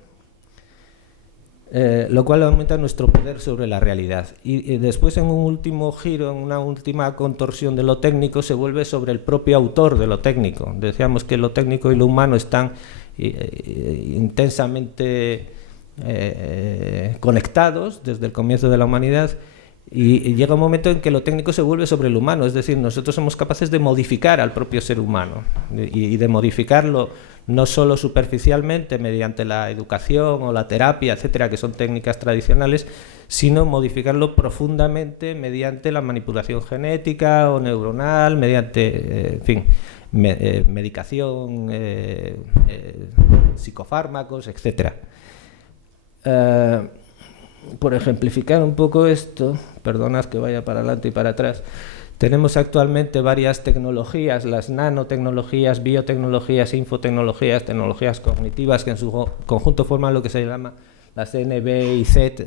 Sobre la realidad. Y después, en un último giro, en una última contorsión de lo técnico, se vuelve sobre el propio autor de lo técnico. Decíamos que lo técnico y lo humano están intensamente conectados desde el comienzo de la humanidad, y llega un momento en que lo técnico se vuelve sobre el humano, es decir, nosotros somos capaces de modificar al propio ser humano y de modificarlo no solo superficialmente mediante la educación o la terapia, etcétera, que son técnicas tradicionales, sino modificarlo profundamente mediante la manipulación genética o neuronal, mediante, medicación, psicofármacos, etcétera. Por ejemplificar un poco esto, perdonad que vaya para adelante y para atrás, tenemos actualmente varias tecnologías, las nanotecnologías, biotecnologías, infotecnologías, tecnologías cognitivas, que en su conjunto forman lo que se llama las NB y Z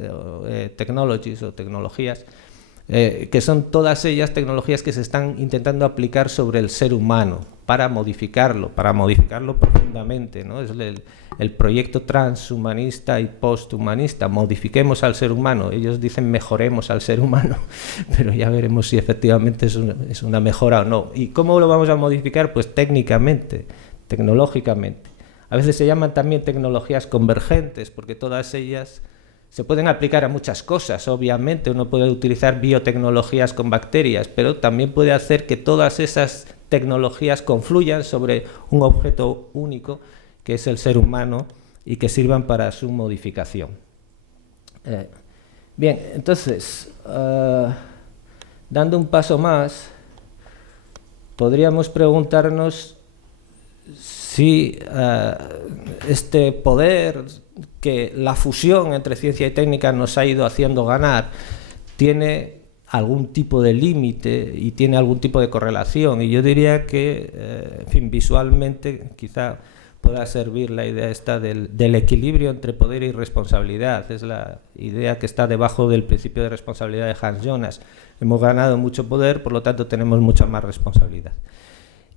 technologies o tecnologías, que son todas ellas tecnologías que se están intentando aplicar sobre el ser humano para modificarlo profundamente, ¿no? Es el proyecto transhumanista y posthumanista. Modifiquemos al ser humano. Ellos dicen mejoremos al ser humano, pero ya veremos si efectivamente es una mejora o no. ¿Y cómo lo vamos a modificar? Pues técnicamente, tecnológicamente. A veces se llaman también tecnologías convergentes, porque todas ellas se pueden aplicar a muchas cosas. Obviamente uno puede utilizar biotecnologías con bacterias, pero también puede hacer que todas esas tecnologías confluyan sobre un objeto único, que es el ser humano, y que sirvan para su modificación. Bien, entonces, dando un paso más, podríamos preguntarnos si este poder que la fusión entre ciencia y técnica nos ha ido haciendo ganar tiene algún tipo de límite y tiene algún tipo de correlación. Y yo diría que, visualmente, quizá pueda servir la idea esta del equilibrio entre poder y responsabilidad. Es la idea que está debajo del principio de responsabilidad de Hans Jonas. Hemos ganado mucho poder, por lo tanto tenemos mucha más responsabilidad.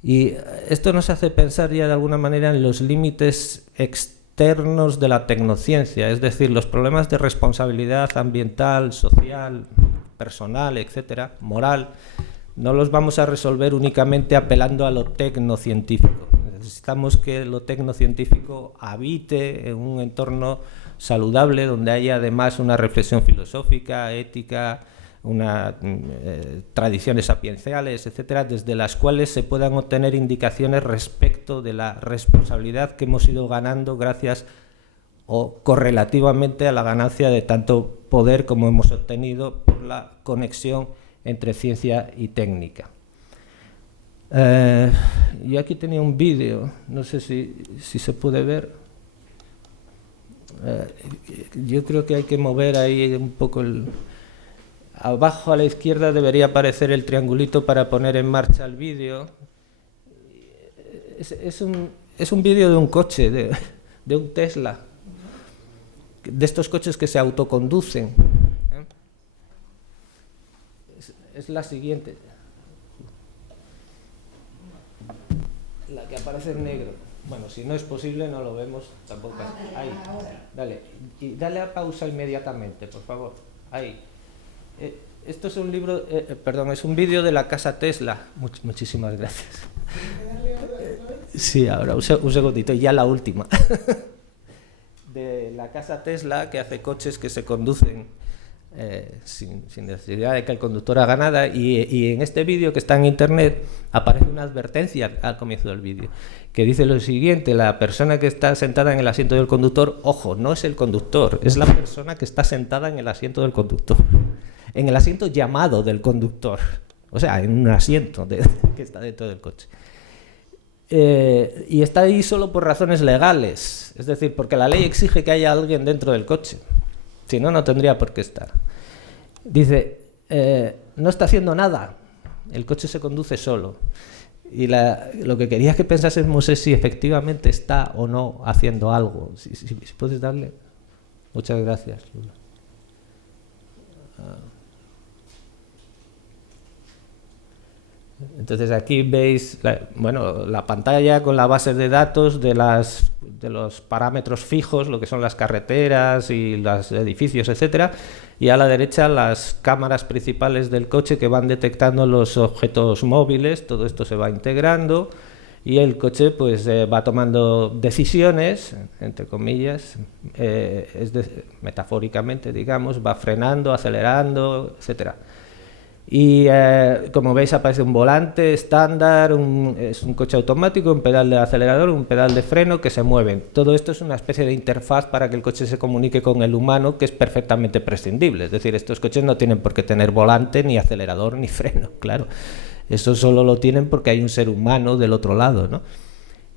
Y esto nos hace pensar ya de alguna manera en los límites externos de la tecnociencia, es decir, los problemas de responsabilidad ambiental, social, personal, etcétera, moral, no los vamos a resolver únicamente apelando a lo tecnocientífico. Necesitamos que lo tecnocientífico habite en un entorno saludable donde haya además una reflexión filosófica, ética, tradiciones sapienciales, etcétera, desde las cuales se puedan obtener indicaciones respecto de la responsabilidad que hemos ido ganando gracias o correlativamente a la ganancia de tanto poder como hemos obtenido por la conexión entre ciencia y técnica. Yo aquí tenía un vídeo, no sé si se puede ver. Yo creo que hay que mover ahí un poco abajo a la izquierda debería aparecer el triangulito para poner en marcha el vídeo. Es un vídeo de un coche, de un Tesla, de estos coches que se autoconducen. Es la siguiente, la que aparece en negro. Bueno, si no es posible no lo vemos tampoco. Ahí, dale, y dale a pausa inmediatamente, por favor. Ahí. Esto es un libro, perdón, es un vídeo de la casa Tesla. Muchísimas gracias. Sí, ahora un segundito, y ya la última. De la casa Tesla, que hace coches que se conducen sin necesidad de que el conductor haga nada, y en este vídeo que está en internet aparece una advertencia al comienzo del vídeo que dice lo siguiente: la persona que está sentada en el asiento del conductor, ojo, no es el conductor, es la persona que está sentada en el asiento del conductor, en el asiento llamado del conductor, o sea, en un asiento que está dentro del coche. Y está ahí solo por razones legales, es decir, porque la ley exige que haya alguien dentro del coche, si no, no tendría por qué estar. Dice, no está haciendo nada, el coche se conduce solo. Y lo que quería que pensásemos es si efectivamente está o no haciendo algo. Si puedes darle. Muchas gracias, Lula. Entonces aquí veis la pantalla con la base de datos de los parámetros fijos, lo que son las carreteras y los edificios, etcétera, y a la derecha las cámaras principales del coche que van detectando los objetos móviles. Todo esto se va integrando y el coche pues va tomando decisiones, entre comillas, metafóricamente, digamos, va frenando, acelerando, etcétera. Y como veis aparece un volante estándar, es un coche automático, un pedal de acelerador, un pedal de freno que se mueven. Todo esto es una especie de interfaz para que el coche se comunique con el humano, que es perfectamente prescindible. Es decir, estos coches no tienen por qué tener volante, ni acelerador, ni freno, claro. Eso solo lo tienen porque hay un ser humano del otro lado, ¿no?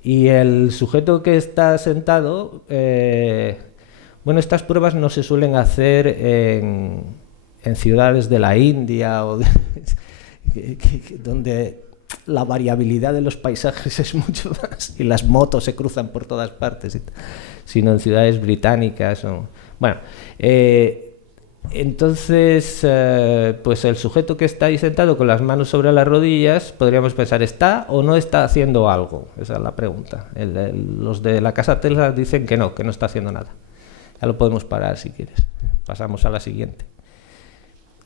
Y el sujeto que está sentado, estas pruebas no se suelen hacer en ciudades de la India o donde la variabilidad de los paisajes es mucho más y las motos se cruzan por todas partes, sino en ciudades británicas. Entonces, pues el sujeto que está ahí sentado con las manos sobre las rodillas, podríamos pensar, ¿está o no está haciendo algo? Esa es la pregunta. Los de la casa Tesla dicen que no está haciendo nada. Ya lo podemos parar si quieres. Pasamos a la siguiente.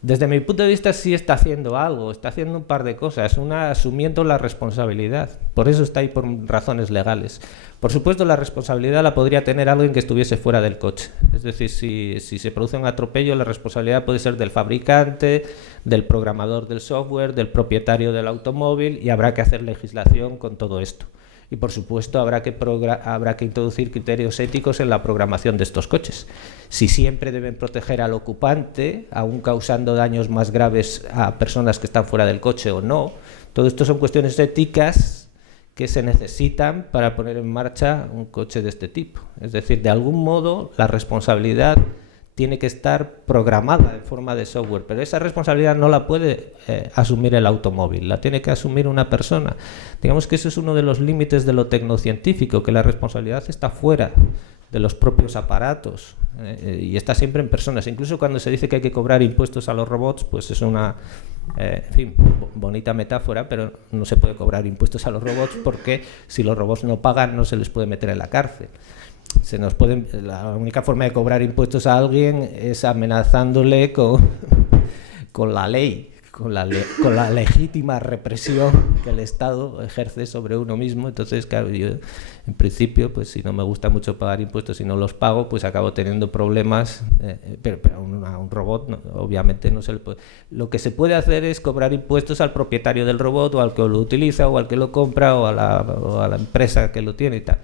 Desde mi punto de vista sí está haciendo algo, está haciendo un par de cosas. Una, asumiendo la responsabilidad, por eso está ahí por razones legales. Por supuesto, la responsabilidad la podría tener alguien que estuviese fuera del coche. Es decir, si se produce un atropello, la responsabilidad puede ser del fabricante, del programador del software, del propietario del automóvil, y habrá que hacer legislación con todo esto. Y por supuesto habrá que introducir criterios éticos en la programación de estos coches. Si siempre deben proteger al ocupante, aún causando daños más graves a personas que están fuera del coche o no. Todo esto son cuestiones éticas que se necesitan para poner en marcha un coche de este tipo. Es decir, de algún modo la responsabilidad tiene que estar programada en forma de software, pero esa responsabilidad no la puede asumir el automóvil, la tiene que asumir una persona. Digamos que ese es uno de los límites de lo tecnocientífico, que la responsabilidad está fuera de los propios aparatos y está siempre en personas. Incluso cuando se dice que hay que cobrar impuestos a los robots, pues es una bonita metáfora, pero no se puede cobrar impuestos a los robots porque si los robots no pagan no se les puede meter en la cárcel. La única forma de cobrar impuestos a alguien es amenazándole con la ley, con la legítima represión que el Estado ejerce sobre uno mismo. Entonces, claro, yo en principio, pues si no me gusta mucho pagar impuestos y no los pago, pues acabo teniendo problemas, pero a un robot obviamente no se le puede. Lo que se puede hacer es cobrar impuestos al propietario del robot, o al que lo utiliza, o al que lo compra, o a la empresa que lo tiene y tal.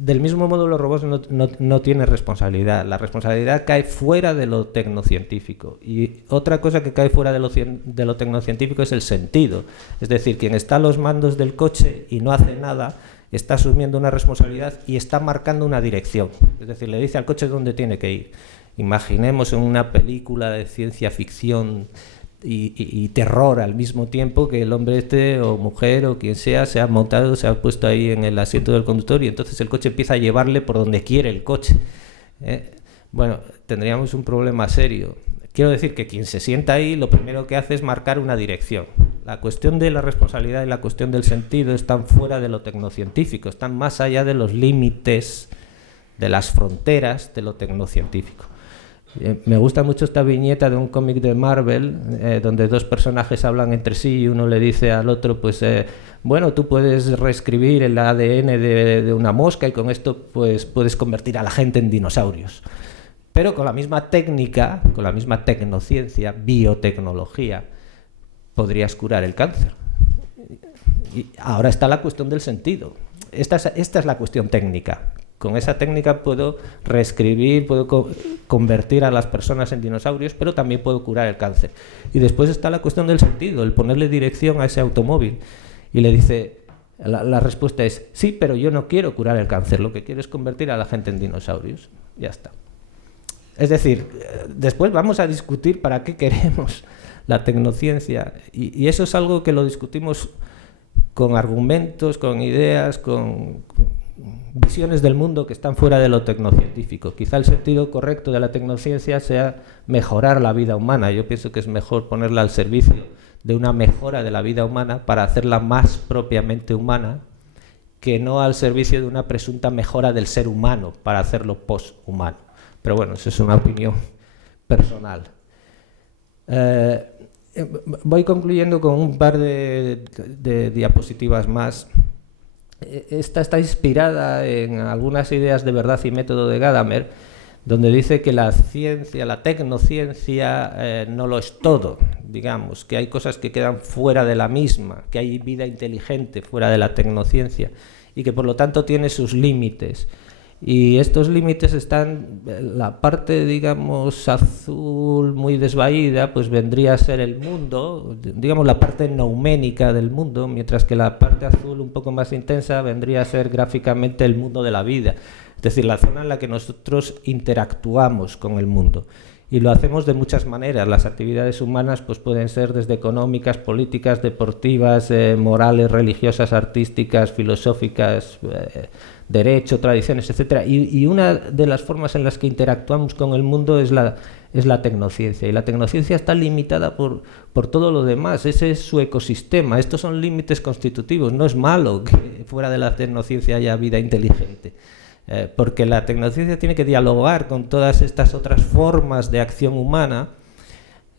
del mismo modo, los robots no tienen responsabilidad. La responsabilidad cae fuera de lo tecnocientífico. Y otra cosa que cae fuera de lo tecnocientífico es el sentido. Es decir, quien está a los mandos del coche y no hace nada, está asumiendo una responsabilidad y está marcando una dirección. Es decir, le dice al coche dónde tiene que ir. Imaginemos en una película de ciencia ficción y terror al mismo tiempo que el hombre o mujer o quien sea se ha montado, se ha puesto ahí en el asiento del conductor y entonces el coche empieza a llevarle por donde quiere el coche. Bueno, tendríamos un problema serio. Quiero decir que quien se sienta ahí lo primero que hace es marcar una dirección. La cuestión de la responsabilidad y la cuestión del sentido están fuera de lo tecnocientífico, están más allá de los límites, de las fronteras de lo tecnocientífico. Me gusta mucho esta viñeta de un cómic de Marvel donde dos personajes hablan entre sí y uno le dice al otro, pues bueno, tú puedes reescribir el ADN de una mosca y con esto pues puedes convertir a la gente en dinosaurios. Pero con la misma técnica, con la misma tecnociencia, biotecnología, podrías curar el cáncer. Y ahora está la cuestión del sentido. Esta es la cuestión técnica. Con esa técnica puedo reescribir, puedo convertir a las personas en dinosaurios, pero también puedo curar el cáncer. Y después está la cuestión del sentido, el ponerle dirección a ese automóvil. Y le dice, la respuesta es, sí, pero yo no quiero curar el cáncer, lo que quiero es convertir a la gente en dinosaurios. Ya está. Es decir, después vamos a discutir para qué queremos la tecnociencia. Y eso es algo que lo discutimos con argumentos, con ideas, con visiones del mundo que están fuera de lo tecnocientífico. Quizá el sentido correcto de la tecnociencia sea mejorar la vida humana. Yo pienso que es mejor ponerla al servicio de una mejora de la vida humana para hacerla más propiamente humana que no al servicio de una presunta mejora del ser humano para hacerlo post-humano. Pero bueno, eso es una opinión personal. Voy concluyendo con un par de diapositivas más. Esta está inspirada en algunas ideas de verdad y método de Gadamer, donde dice que la ciencia, la tecnociencia no lo es todo, digamos, que hay cosas que quedan fuera de la misma, que hay vida inteligente fuera de la tecnociencia y que por lo tanto tiene sus límites. Y estos límites están, la parte, digamos, azul muy desvaída, pues vendría a ser el mundo, digamos la parte nouménica del mundo, mientras que la parte azul un poco más intensa vendría a ser gráficamente el mundo de la vida, es decir, la zona en la que nosotros interactuamos con el mundo. Y lo hacemos de muchas maneras. Las actividades humanas pues pueden ser desde económicas, políticas, deportivas, morales, religiosas, artísticas, filosóficas, derecho, tradiciones, etcétera. Y una de las formas en las que interactuamos con el mundo es la tecnociencia. Y la tecnociencia está limitada por todo lo demás. Ese es su ecosistema. Estos son límites constitutivos. No es malo que fuera de la tecnociencia haya vida inteligente. Porque la tecnociencia tiene que dialogar con todas estas otras formas de acción humana.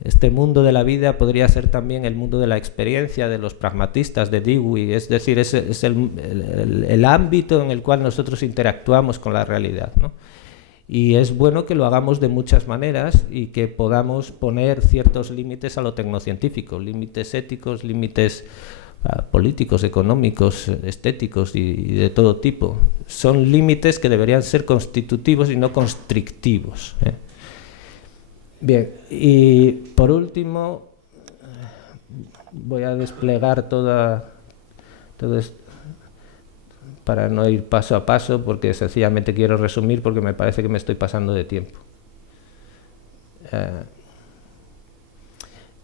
Este mundo de la vida podría ser también el mundo de la experiencia de los pragmatistas, de Dewey, es decir, es el ámbito en el cual nosotros interactuamos con la realidad, ¿no? Y es bueno que lo hagamos de muchas maneras y que podamos poner ciertos límites a lo tecnocientífico, límites éticos, límites políticos, económicos, estéticos y de todo tipo. Son límites que deberían ser constitutivos y no constrictivos. Bien, y por último voy a desplegar todo esto para no ir paso a paso, porque sencillamente quiero resumir porque me parece que me estoy pasando de tiempo.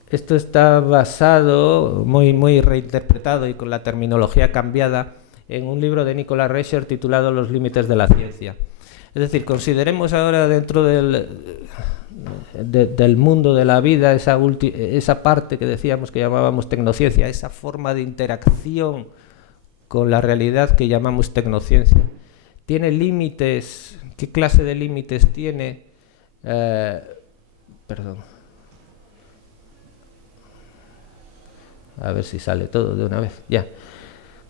Esto está basado, muy reinterpretado y con la terminología cambiada, en un libro de Nicholas Rescher titulado Los límites de la ciencia. Es decir, consideremos ahora dentro del mundo de la vida esa parte que decíamos que llamábamos tecnociencia, esa forma de interacción con la realidad que llamamos tecnociencia. ¿Tiene límites? ¿Qué clase de límites tiene? A ver si sale todo de una vez. Ya.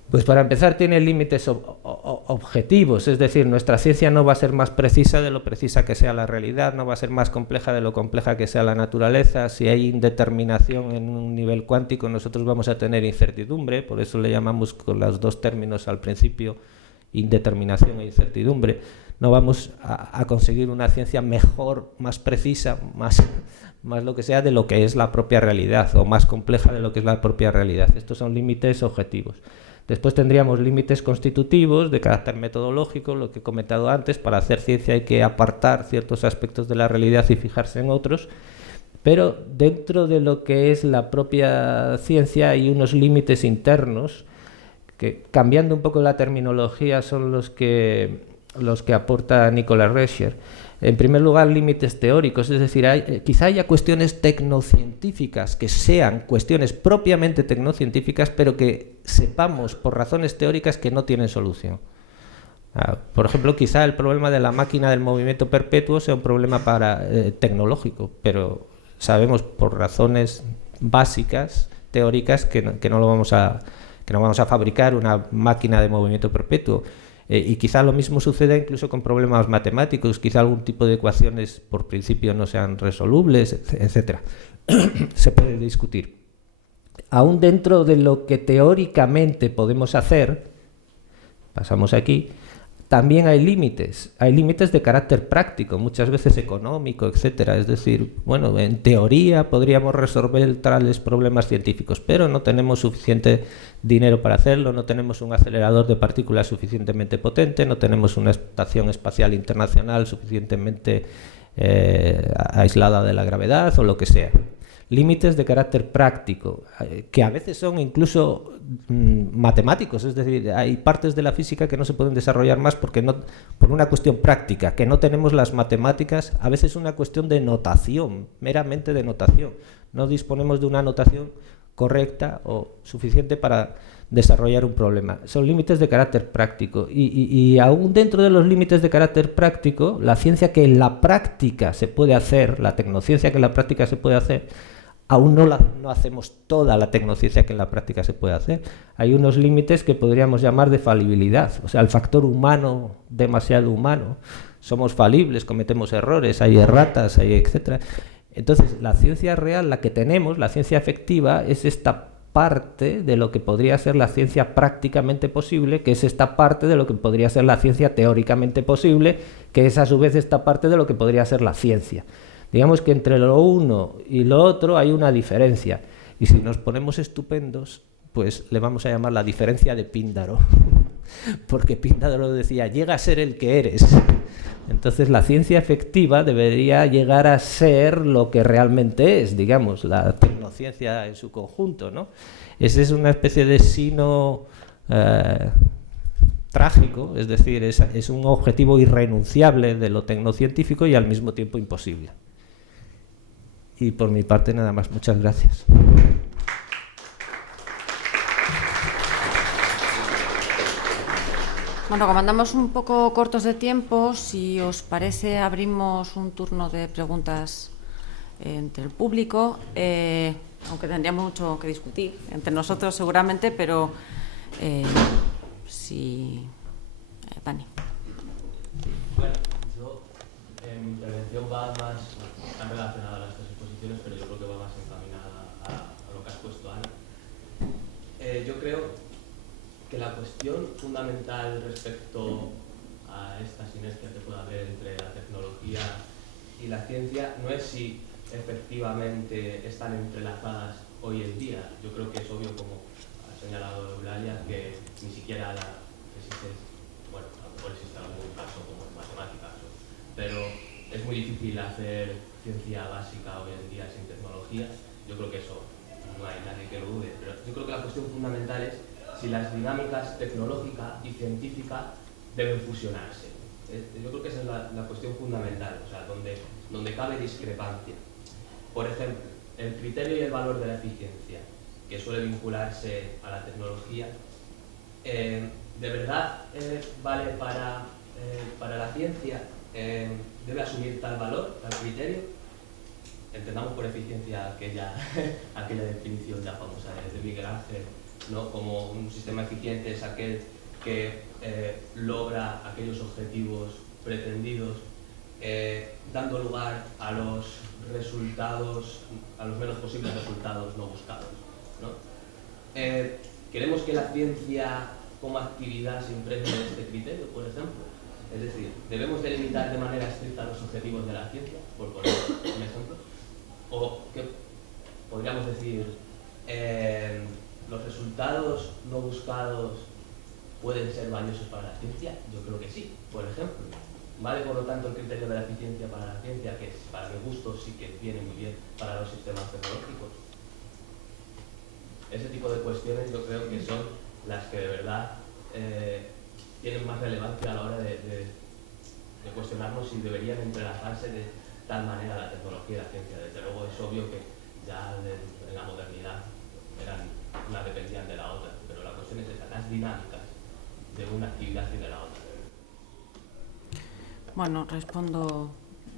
Pues para empezar tiene límites objetivos, es decir, nuestra ciencia no va a ser más precisa de lo precisa que sea la realidad, no va a ser más compleja de lo compleja que sea la naturaleza. Si hay indeterminación en un nivel cuántico, nosotros vamos a tener incertidumbre, por eso le llamamos con los dos términos al principio indeterminación e incertidumbre. No vamos a conseguir una ciencia mejor, más precisa, más lo que sea de lo que es la propia realidad, o más compleja de lo que es la propia realidad. Estos son límites objetivos. Después tendríamos límites constitutivos de carácter metodológico, lo que he comentado antes. Para hacer ciencia hay que apartar ciertos aspectos de la realidad y fijarse en otros, pero dentro de lo que es la propia ciencia hay unos límites internos que, cambiando un poco la terminología, son los que aporta Nicolas Rescher. En primer lugar, límites teóricos, es decir, quizá haya cuestiones tecnocientíficas que sean cuestiones propiamente tecnocientíficas, pero que sepamos por razones teóricas que no tienen solución. Por ejemplo, quizá el problema de la máquina del movimiento perpetuo sea un problema tecnológico, pero sabemos por razones básicas, teóricas, que no vamos a fabricar una máquina de movimiento perpetuo. Y quizá lo mismo suceda incluso con problemas matemáticos, quizá algún tipo de ecuaciones por principio no sean resolubles, etc. Se puede discutir. Aún dentro de lo que teóricamente podemos hacer, pasamos aquí, también hay límites de carácter práctico, muchas veces económico, etcétera. Es decir, bueno, en teoría podríamos resolver tales problemas científicos, pero no tenemos suficiente dinero para hacerlo, no tenemos un acelerador de partículas suficientemente potente, no tenemos una estación espacial internacional suficientemente aislada de la gravedad o lo que sea. Límites de carácter práctico, que a veces son incluso matemáticos, es decir, hay partes de la física que no se pueden desarrollar más por una cuestión práctica, que no tenemos las matemáticas, a veces una cuestión de notación, meramente de notación. No disponemos de una notación correcta o suficiente para desarrollar un problema. Son límites de carácter práctico y aún dentro de los límites de carácter práctico, la ciencia que en la práctica se puede hacer, la tecnociencia que en la práctica se puede hacer, aún no hacemos toda la tecnociencia que en la práctica se puede hacer. Hay unos límites que podríamos llamar de falibilidad, o sea, el factor humano, demasiado humano. Somos falibles, cometemos errores, hay erratas, hay etcétera. Entonces, la ciencia real, la que tenemos, la ciencia efectiva, es esta parte de lo que podría ser la ciencia prácticamente posible, que es esta parte de lo que podría ser la ciencia teóricamente posible, que es a su vez esta parte de lo que podría ser la ciencia. Digamos que entre lo uno y lo otro hay una diferencia, y si nos ponemos estupendos, pues le vamos a llamar la diferencia de Píndaro, porque Píndaro decía, llega a ser el que eres. Entonces la ciencia efectiva debería llegar a ser lo que realmente es, digamos, la tecnociencia en su conjunto, ¿no? Ese es una especie de sino trágico, es decir, es un objetivo irrenunciable de lo tecnocientífico y al mismo tiempo imposible. Y por mi parte nada más, muchas gracias. Bueno, como andamos un poco cortos de tiempo, si os parece abrimos un turno de preguntas entre el público, aunque tendríamos mucho que discutir entre nosotros seguramente, pero sí, Dani. Bueno, yo mi intervención va más tan relacionada a las tres exposiciones, pero yo creo que va más encaminada a lo que has puesto, Ana. Yo creo que la cuestión fundamental respecto a esta sinergia que puede haber entre la tecnología y la ciencia no es si efectivamente están entrelazadas hoy en día. Yo creo que es obvio, como ha señalado Eulalia, que ni siquiera existe, bueno, a lo mejor existe algún caso como en matemáticas, pero es muy difícil hacer ciencia básica hoy en día sin tecnología. Yo creo que eso no hay nadie que lo dude, pero yo creo que la cuestión fundamental es si las dinámicas tecnológica y científica deben fusionarse. Yo creo que esa es la cuestión fundamental, o sea, donde cabe discrepancia. Por ejemplo, el criterio y el valor de la eficiencia, que suele vincularse a la tecnología, ¿de verdad vale para la ciencia? ¿Debe asumir tal valor, tal criterio? Entendamos por eficiencia aquella definición ya famosa de Miguel Ángel, ¿no? Como un sistema eficiente es aquel que logra aquellos objetivos pretendidos, dando lugar a los resultados, a los menos posibles resultados no buscados, ¿no? Queremos que la ciencia como actividad se impregne de este criterio, por ejemplo? Es decir, ¿debemos delimitar de manera estricta los objetivos de la ciencia, por poner un ejemplo? ¿O qué podríamos decir, los resultados no buscados pueden ser valiosos para la ciencia? Yo creo que sí, por ejemplo. ¿Vale, por lo tanto, el criterio de la eficiencia para la ciencia, que para mi gusto sí que viene muy bien para los sistemas tecnológicos? Ese tipo de cuestiones yo creo que son las que de verdad tienen más relevancia a la hora de cuestionarnos si deberían entrelazarse de tal manera la tecnología y la ciencia. Desde luego es obvio que ya en la modernidad una dependían de la otra, pero la cuestión es esa, las dinámicas de una actividad y de la otra. Bueno, respondo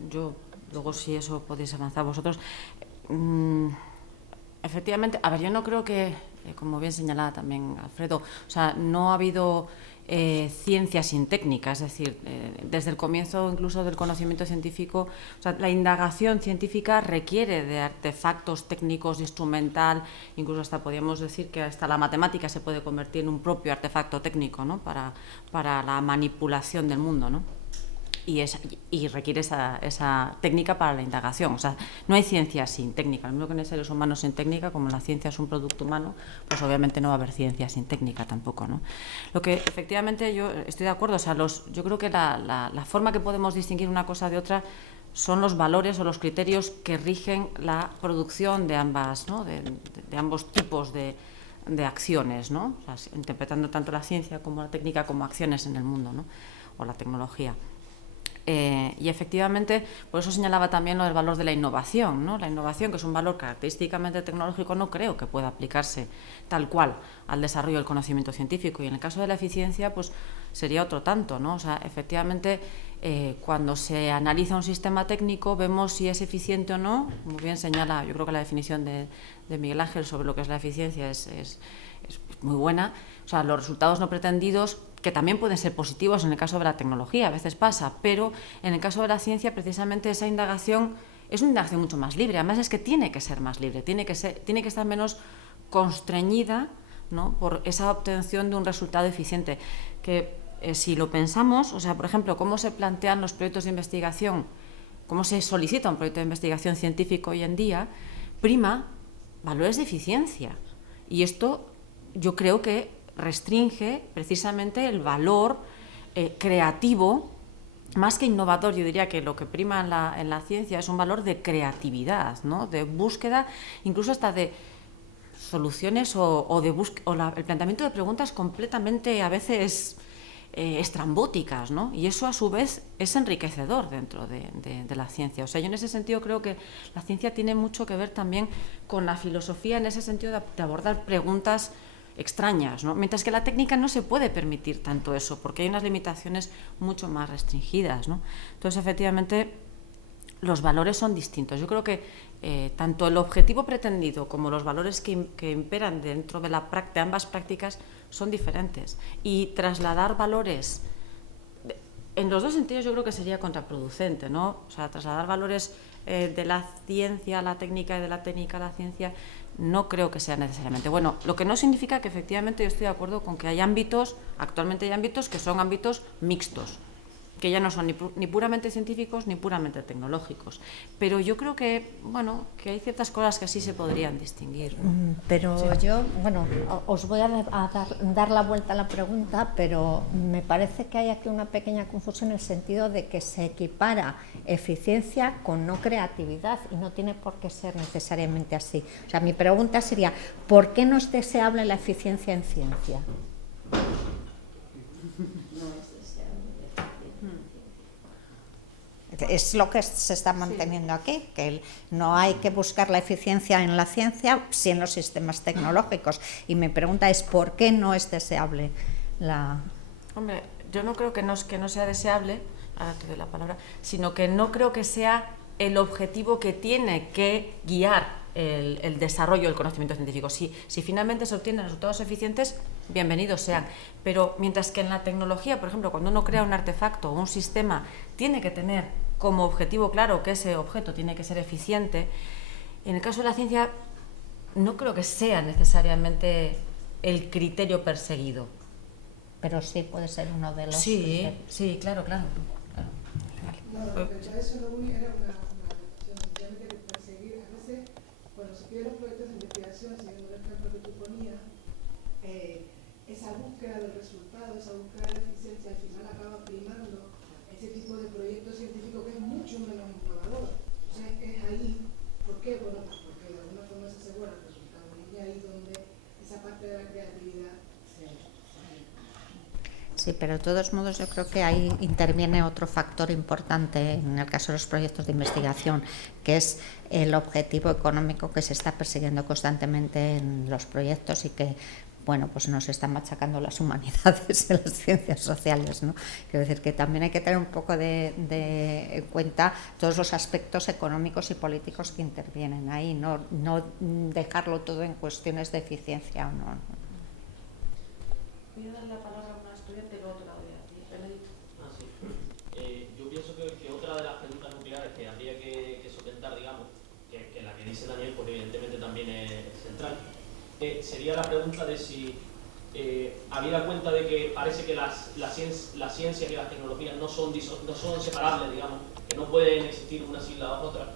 yo, luego si eso podéis avanzar vosotros. Efectivamente, a ver, yo no creo que, como bien señalaba también Alfredo, o sea, no ha habido ciencia sin técnica, es decir, desde el comienzo incluso del conocimiento científico, o sea, la indagación científica requiere de artefactos técnicos, instrumental, incluso hasta podríamos decir que hasta la matemática se puede convertir en un propio artefacto técnico, ¿no? para la manipulación del mundo, ¿no? Y requiere esa técnica para la indagación. O sea, no hay ciencia sin técnica. Lo mismo que no hay seres humanos sin técnica, como la ciencia es un producto humano, pues obviamente no va a haber ciencia sin técnica tampoco, ¿no? Lo que efectivamente yo estoy de acuerdo, o sea, yo creo que la forma que podemos distinguir una cosa de otra son los valores o los criterios que rigen la producción de ambas, ¿no? de ambos tipos de acciones, ¿no? O sea, interpretando tanto la ciencia como la técnica como acciones en el mundo, ¿no? O la tecnología. Y efectivamente, por eso señalaba también lo del valor de la innovación, ¿no? La innovación, que es un valor característicamente tecnológico, no creo que pueda aplicarse tal cual al desarrollo del conocimiento científico. Y en el caso de la eficiencia, pues sería otro tanto, ¿no? O sea, efectivamente, cuando se analiza un sistema técnico, vemos si es eficiente o no. Muy bien señala, yo creo que la definición de Miguel Ángel sobre lo que es la eficiencia es muy buena. O sea, los resultados no pretendidos, que también pueden ser positivos en el caso de la tecnología, a veces pasa, pero en el caso de la ciencia, precisamente esa indagación es una indagación mucho más libre. Además es que tiene que ser más libre, tiene que estar menos constreñida, ¿no? por esa obtención de un resultado eficiente. Que si lo pensamos, o sea, por ejemplo, cómo se plantean los proyectos de investigación, cómo se solicita un proyecto de investigación científico hoy en día, prima valores de eficiencia. Y esto yo creo que restringe precisamente el valor creativo, más que innovador. Yo diría que lo que prima en la ciencia es un valor de creatividad, ¿no? De búsqueda, incluso hasta de soluciones el planteamiento de preguntas completamente a veces estrambóticas, ¿no? Y eso a su vez es enriquecedor dentro de la ciencia. O sea, yo en ese sentido creo que la ciencia tiene mucho que ver también con la filosofía, en ese sentido de abordar preguntas extrañas, ¿no? Mientras que la técnica no se puede permitir tanto eso, porque hay unas limitaciones mucho más restringidas, ¿no? Entonces, efectivamente, los valores son distintos. Yo creo que tanto el objetivo pretendido como los valores que imperan dentro de ambas prácticas son diferentes. Y trasladar valores en los dos sentidos yo creo que sería contraproducente, ¿no? O sea, trasladar valores de la ciencia a la técnica y de la técnica a la ciencia no creo que sea necesariamente. Bueno, lo que no significa que efectivamente yo estoy de acuerdo con que actualmente hay ámbitos que son ámbitos mixtos, que ya no son ni puramente científicos ni puramente tecnológicos. Pero yo creo que, bueno, que hay ciertas cosas que sí se podrían distinguir, ¿no? Pero sí. Yo, bueno, os voy a dar la vuelta a la pregunta, pero me parece que hay aquí una pequeña confusión en el sentido de que se equipara eficiencia con no creatividad y no tiene por qué ser necesariamente así. O sea, mi pregunta sería, ¿por qué no es deseable la eficiencia en ciencia? Es lo que se está manteniendo aquí, que no hay que buscar la eficiencia en la ciencia, sí en los sistemas tecnológicos. Y mi pregunta es, ¿por qué no es deseable la...? Hombre, yo no creo que no sea deseable, ahora te doy la palabra, sino que no creo que sea el objetivo que tiene que guiar el desarrollo del conocimiento científico. Si finalmente se obtienen resultados eficientes, bienvenidos sean. Pero mientras que en la tecnología, por ejemplo, cuando uno crea un artefacto o un sistema, tiene que tener como objetivo claro que ese objeto tiene que ser eficiente, en el caso de la ciencia no creo que sea necesariamente el criterio perseguido. pero sí puede ser uno de los Sí, criterios. sí, claro. No, respecto a eso lo único era una reflexión, sencillamente que perseguir, a veces cuando se piden los proyectos de investigación, siguiendo el ejemplo que tú ponías, esa búsqueda del resultado, esa búsqueda de la eficiencia, al final acaba primando ese tipo de proyecto científico que es mucho menos innovador. Entonces es ahí, ¿por qué? Bueno, pues porque de alguna forma se asegura el resultado, y es ahí donde esa parte de la creatividad se Sí, pero de todos modos yo creo que ahí interviene otro factor importante en el caso de los proyectos de investigación, que es el objetivo económico que se está persiguiendo constantemente en los proyectos y que, bueno, pues nos están machacando las humanidades y las ciencias sociales, ¿no? Quiero decir que también hay que tener un poco en cuenta todos los aspectos económicos y políticos que intervienen ahí, no dejarlo todo en cuestiones de eficiencia o no. Voy a dar la palabra a una estudiante y luego te la doy a ti. Benedito. Sí. Yo pienso que otra de las preguntas nucleares que habría que solventar, digamos, que la que dice Daniel, pues evidentemente también es central, sería la pregunta de si, habida cuenta de que parece que la ciencia y las tecnologías no son separables, digamos, que no pueden existir una sin la otra,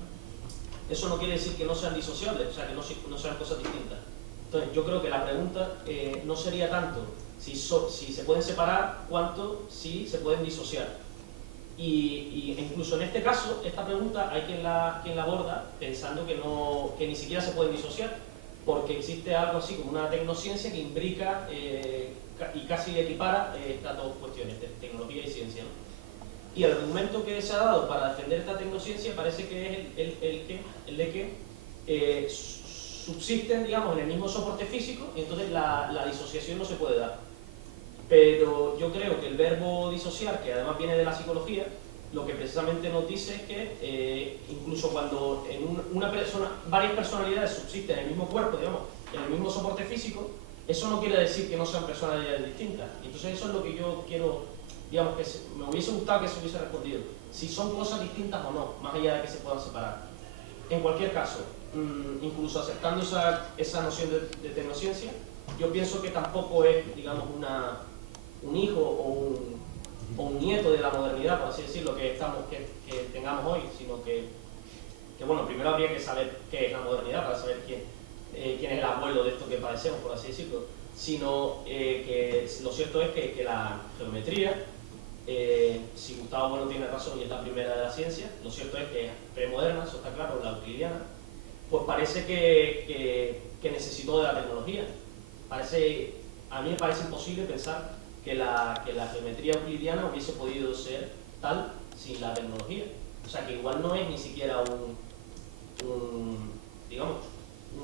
eso no quiere decir que no sean disociables, o sea, que no sean cosas distintas. Entonces, yo creo que la pregunta no sería tanto si se pueden separar, cuanto si se pueden disociar. Y incluso en este caso, esta pregunta hay quien la aborda pensando que ni siquiera se pueden disociar, porque existe algo así como una tecnociencia que imbrica y casi equipara estas dos cuestiones, tecnología y ciencia, ¿no? Y el argumento que se ha dado para defender esta tecnociencia parece que es el de que subsisten, digamos, en el mismo soporte físico, y entonces la disociación no se puede dar. Pero yo creo que el verbo disociar, que además viene de la psicología, lo que precisamente nos dice es que incluso cuando varias personalidades subsisten en el mismo cuerpo, digamos, en el mismo soporte físico, eso no quiere decir que no sean personalidades distintas. Entonces eso es lo que yo quiero, digamos, que me hubiese gustado que se hubiese respondido. Si son cosas distintas o no, más allá de que se puedan separar. En cualquier caso, incluso aceptando esa noción de tecnociencia, yo pienso que tampoco es, digamos, un hijo o un nieto de la modernidad, por así decirlo, que tengamos hoy, sino que bueno, primero habría que saber qué es la modernidad para saber quién es el abuelo de esto que padecemos, por así decirlo, sino que lo cierto es que la geometría, si Gustavo Bueno tiene razón y es la primera de la ciencia, lo cierto es que es premoderna, eso está claro, la euclidiana, pues parece que necesitó de la tecnología. A mí me parece imposible pensar que la geometría euclidiana hubiese podido ser tal sin la tecnología. O sea, que igual no es ni siquiera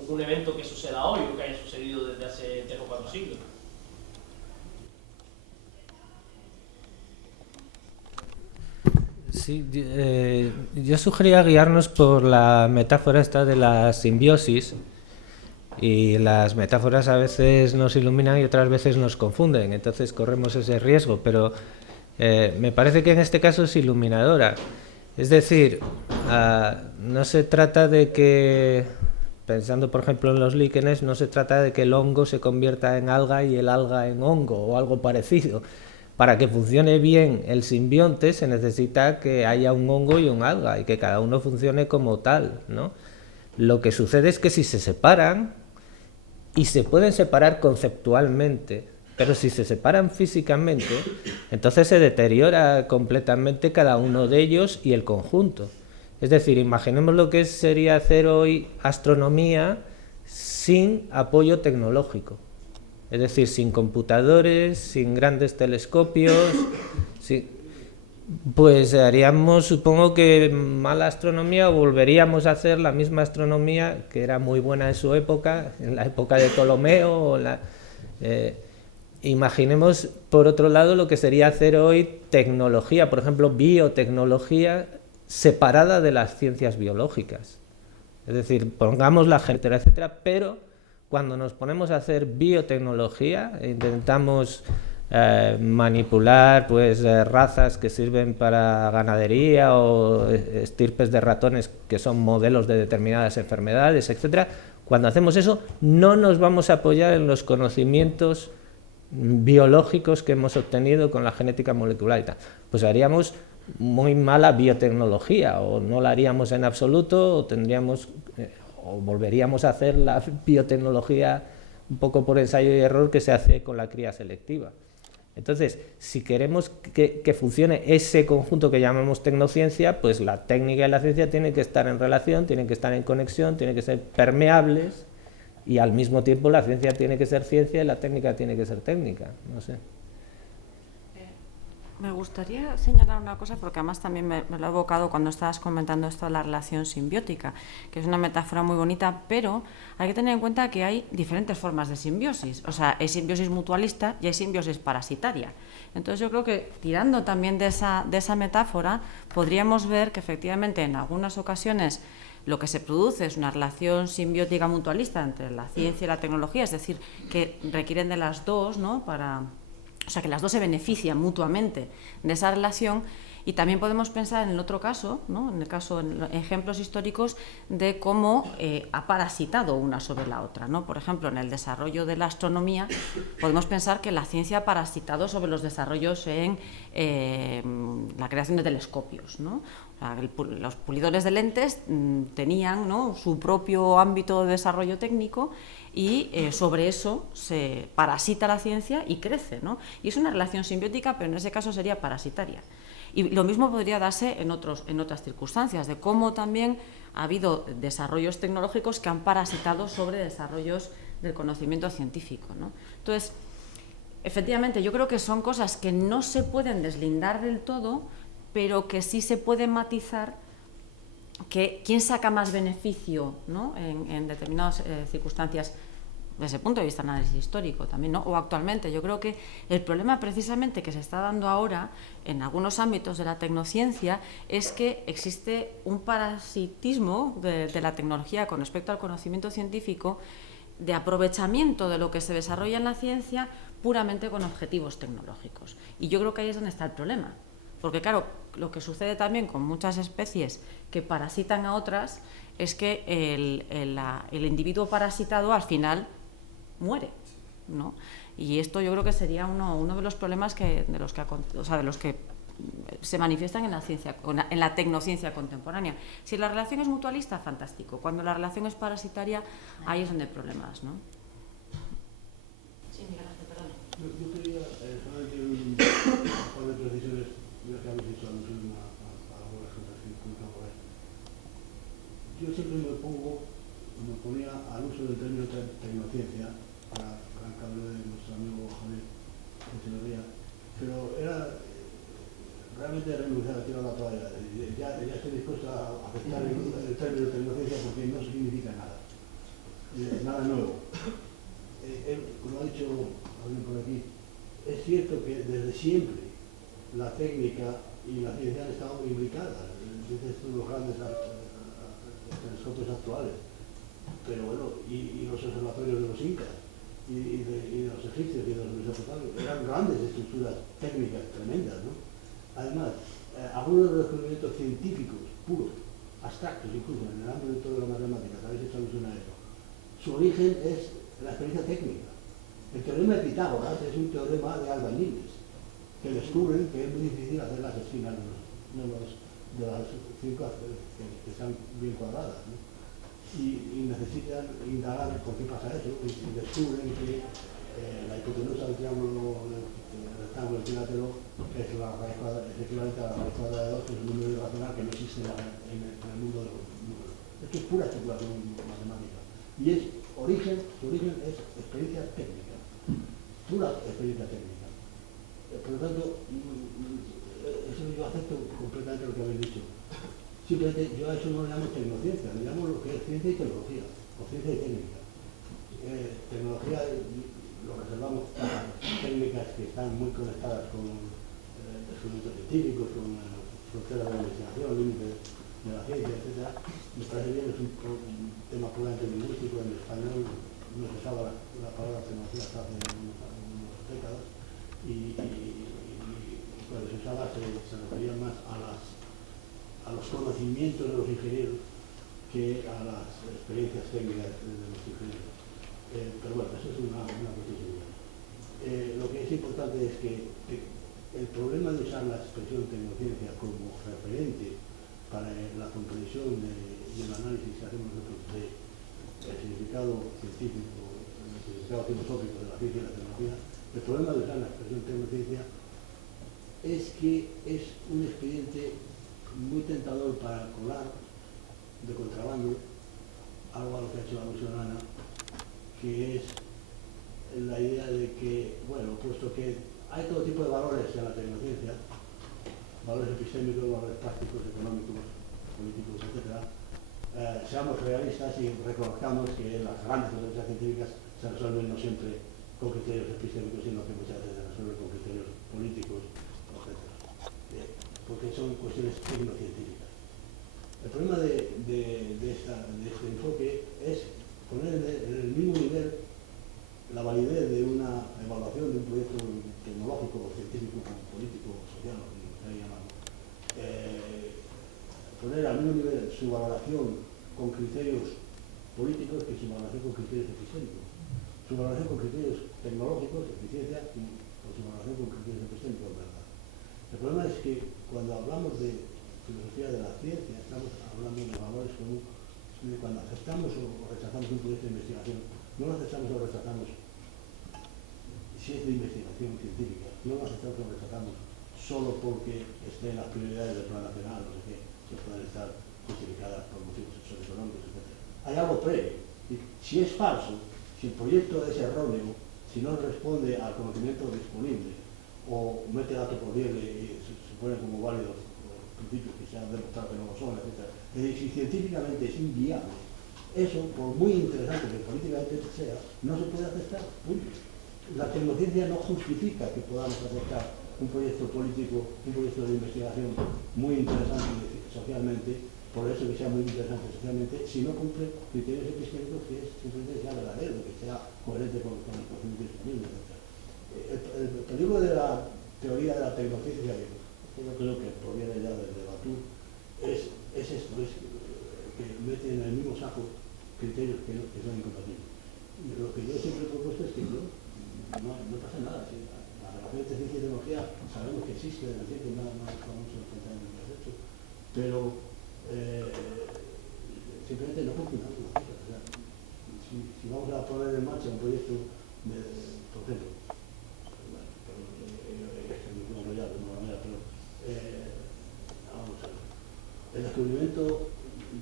un evento que suceda hoy o que haya sucedido desde hace 3 o 4 siglos. Sí, yo sugería guiarnos por la metáfora esta de la simbiosis, y las metáforas a veces nos iluminan y otras veces nos confunden, entonces corremos ese riesgo, pero me parece que en este caso es iluminadora. Es decir, no se trata de que, pensando por ejemplo en los líquenes, no se trata de que el hongo se convierta en alga y el alga en hongo o algo parecido. Para que funcione bien el simbionte se necesita que haya un hongo y un alga y que cada uno funcione como tal, ¿no? Lo que sucede es que si se separan, y se pueden separar conceptualmente, pero si se separan físicamente, entonces se deteriora completamente cada uno de ellos y el conjunto. Es decir, imaginemos lo que sería hacer hoy astronomía sin apoyo tecnológico. Es decir, sin computadores, sin grandes telescopios, pues haríamos, supongo que mala astronomía, o volveríamos a hacer la misma astronomía que era muy buena en su época, en la época de Ptolomeo. Imaginemos, por otro lado, lo que sería hacer hoy tecnología, por ejemplo, biotecnología separada de las ciencias biológicas. Es decir, pongamos la genética, etcétera, pero cuando nos ponemos a hacer biotecnología, intentamos manipular razas que sirven para ganadería o estirpes de ratones que son modelos de determinadas enfermedades, etcétera. Cuando hacemos eso, no nos vamos a apoyar en los conocimientos biológicos que hemos obtenido con la genética molecular y tal. Pues haríamos muy mala biotecnología, o no la haríamos en absoluto, o tendríamos, o volveríamos a hacer la biotecnología un poco por ensayo y error que se hace con la cría selectiva. Entonces, si queremos que funcione ese conjunto que llamamos tecnociencia, pues la técnica y la ciencia tienen que estar en relación, tienen que estar en conexión, tienen que ser permeables, y al mismo tiempo la ciencia tiene que ser ciencia y la técnica tiene que ser técnica. No sé. Me gustaría señalar una cosa, porque además también me lo he evocado cuando estabas comentando esto de la relación simbiótica, que es una metáfora muy bonita, pero hay que tener en cuenta que hay diferentes formas de simbiosis. O sea, hay simbiosis mutualista y hay simbiosis parasitaria. Entonces yo creo que tirando también de esa metáfora, podríamos ver que efectivamente en algunas ocasiones lo que se produce es una relación simbiótica mutualista entre la ciencia y la tecnología, es decir, que requieren de las dos, ¿no? O sea, que las dos se benefician mutuamente de esa relación. Y también podemos pensar en el otro caso, ¿no? En ejemplos históricos de cómo ha parasitado una sobre la otra, ¿no? Por ejemplo, en el desarrollo de la astronomía podemos pensar que la ciencia ha parasitado sobre los desarrollos en la creación de telescopios, ¿no? O sea, los pulidores de lentes tenían, ¿no?, su propio ámbito de desarrollo técnico, y sobre eso se parasita la ciencia y crece, ¿no? Y es una relación simbiótica, pero en ese caso sería parasitaria. Y lo mismo podría darse en otras circunstancias, de cómo también ha habido desarrollos tecnológicos que han parasitado sobre desarrollos del conocimiento científico, ¿no? Entonces, efectivamente, yo creo que son cosas que no se pueden deslindar del todo, pero que sí se puede matizar, que quién saca más beneficio, ¿no?, en determinadas circunstancias, desde el punto de vista de análisis histórico también, ¿no?, o actualmente. Yo creo que el problema precisamente que se está dando ahora en algunos ámbitos de la tecnociencia es que existe un parasitismo de la tecnología con respecto al conocimiento científico, de aprovechamiento de lo que se desarrolla en la ciencia puramente con objetivos tecnológicos. Y yo creo que ahí es donde está el problema. Porque, claro, lo que sucede también con muchas especies que parasitan a otras es que el individuo parasitado al final muere, ¿no? Y esto yo creo que sería uno de los problemas de los que se manifiestan en la ciencia, en la tecnociencia contemporánea. Si la relación es mutualista, fantástico. Cuando la relación es parasitaria, ahí es donde hay problemas, ¿no? Sí, Miguel Ángel, perdón. Yo quería solamente un par de precisiones, ya que habéis dicho algunas cosas que comentan por ahí. Yo siempre me ponía al uso del término tecnociencia, para gran cambio de nuestro amigo Javier Echeverría, pero era realmente renunciar a tirar la toalla. Ya estoy dispuesto a aceptar el término tecnociencia porque no significa nada, nada nuevo. Como ha dicho alguien por aquí, es cierto que desde siempre la técnica y la ciencia han estado imbricadas, desde los grandes telescopios actuales, pero bueno, y los observatorios de los incas, y de los egipcios y de los mesopotamios, eran grandes estructuras técnicas tremendas, ¿no? Además, algunos de los descubrimientos científicos puros, abstractos incluso, en el ámbito de la matemática, que habéis hecho alusión a eso, su origen es la experiencia técnica. El teorema de Pitágoras es un teorema de albañiles que descubren que es muy difícil hacer las esquinas de las circunferencias que están bien cuadradas, ¿no? Y necesitan indagar por qué pasa eso, y descubren que la hipotenusa del triángulo rectángulo equilátero es equivalente a la raíz cuadrada de 2, que es un número irracional que no existe en el mundo de los números. Esto es pura especulación matemática. Y su origen es experiencia técnica, pura experiencia técnica. Por lo tanto, eso yo acepto completamente lo que habéis dicho. Simplemente yo a eso no le llamo tecnociencia, le llamo lo que es ciencia y tecnología, o ciencia y técnica. Tecnología lo reservamos para técnicas que están muy conectadas con descubrimientos científicos, con fronteras de la investigación, límites de la ciencia, etc. Me parece bien, es un tema puramente lingüístico. En español no se usaba la palabra tecnología hasta hace unas décadas, y cuando se usaba se refería más a los conocimientos de los ingenieros que a las experiencias técnicas de los ingenieros. Pero bueno, eso es una cuestión similar. lo que es importante es que el problema de usar la expresión tecnociencia como referente para la comprensión y el análisis que hacemos nosotros del significado científico, el significado filosófico de la ciencia y la tecnología, el problema de usar la expresión tecnociencia es que es un expediente muy tentador para colar de contrabando algo a lo que ha hecho la alusión Ana, que es la idea de que, bueno, puesto que hay todo tipo de valores en la tecnociencia, valores epistémicos, valores prácticos, económicos, políticos, etc., seamos realistas y reconozcamos que las grandes problemáticas científicas se resuelven no siempre con criterios epistémicos, sino que muchas veces se resuelven con criterios políticos, etc., porque son cuestiones tecnocientíficas. El problema de este enfoque es poner en el mismo nivel la validez de una evaluación de un proyecto tecnológico, científico, político, social, como se haya llamado. Poner al mismo nivel su valoración con criterios políticos que su valoración con criterios epistémicos. Su valoración con criterios tecnológicos, eficiencia, y su valoración con criterios epistémicos, verdad. El problema es que cuando hablamos de filosofía de la ciencia, estamos hablando de valores como cuando aceptamos o rechazamos un proyecto de investigación, no lo aceptamos o rechazamos si es de investigación científica, no lo aceptamos o rechazamos solo porque esté en las prioridades del Plan Nacional, no sé qué, que pueden estar justificadas por motivos socioeconómicos, etc. Hay algo previo. Y si es falso, si el proyecto es erróneo, si no responde al conocimiento disponible o mete datos por libre y se ponen como válidos principios que se han demostrado que no lo son, etc. Es decir, si científicamente es inviable, eso, por muy interesante que políticamente sea, no se puede aceptar. La tecnociencia no justifica que podamos aceptar un proyecto político, un proyecto de investigación muy interesante socialmente, por eso que sea muy interesante socialmente, si no cumple criterios epistémicos que es simplemente que sea verdadero, que sea coherente con el conocimiento disponible, etc. El peligro de la teoría de la tecnociencia, que yo creo que proviene ya del Batur, es esto, es que mete en el mismo saco criterios que son incompatibles. Y lo que yo siempre he propuesto es que no pasa nada. ¿Sí? La relación entre ciencia y tecnología sabemos que existe en el tiempo, no vamos a enfrentar en el hecho, pero simplemente no confundamos las cosas. O sea, si vamos a poner en marcha un proyecto, por ejemplo, vamos a ver, el descubrimiento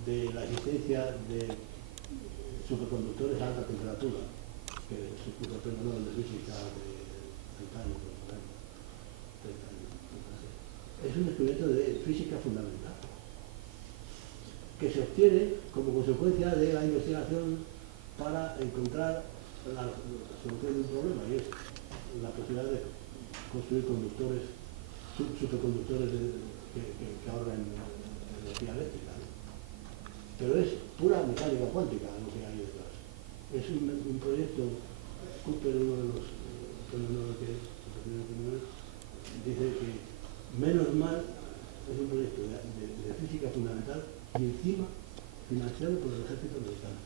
de la existencia de superconductores a alta temperatura, que se puso el premio Nobel de Física de 30 años, por ejemplo, 30 años, es un descubrimiento de física fundamental, que se obtiene como consecuencia de la investigación para encontrar la solución de un problema, y es la posibilidad de construir conductores, superconductores que ahorren energía eléctrica. ¿No? Pero es pura mecánica cuántica lo que hay detrás. Es un proyecto, Cooper, uno de los que dice que menos mal es un proyecto de física fundamental y encima financiado por el ejército americano.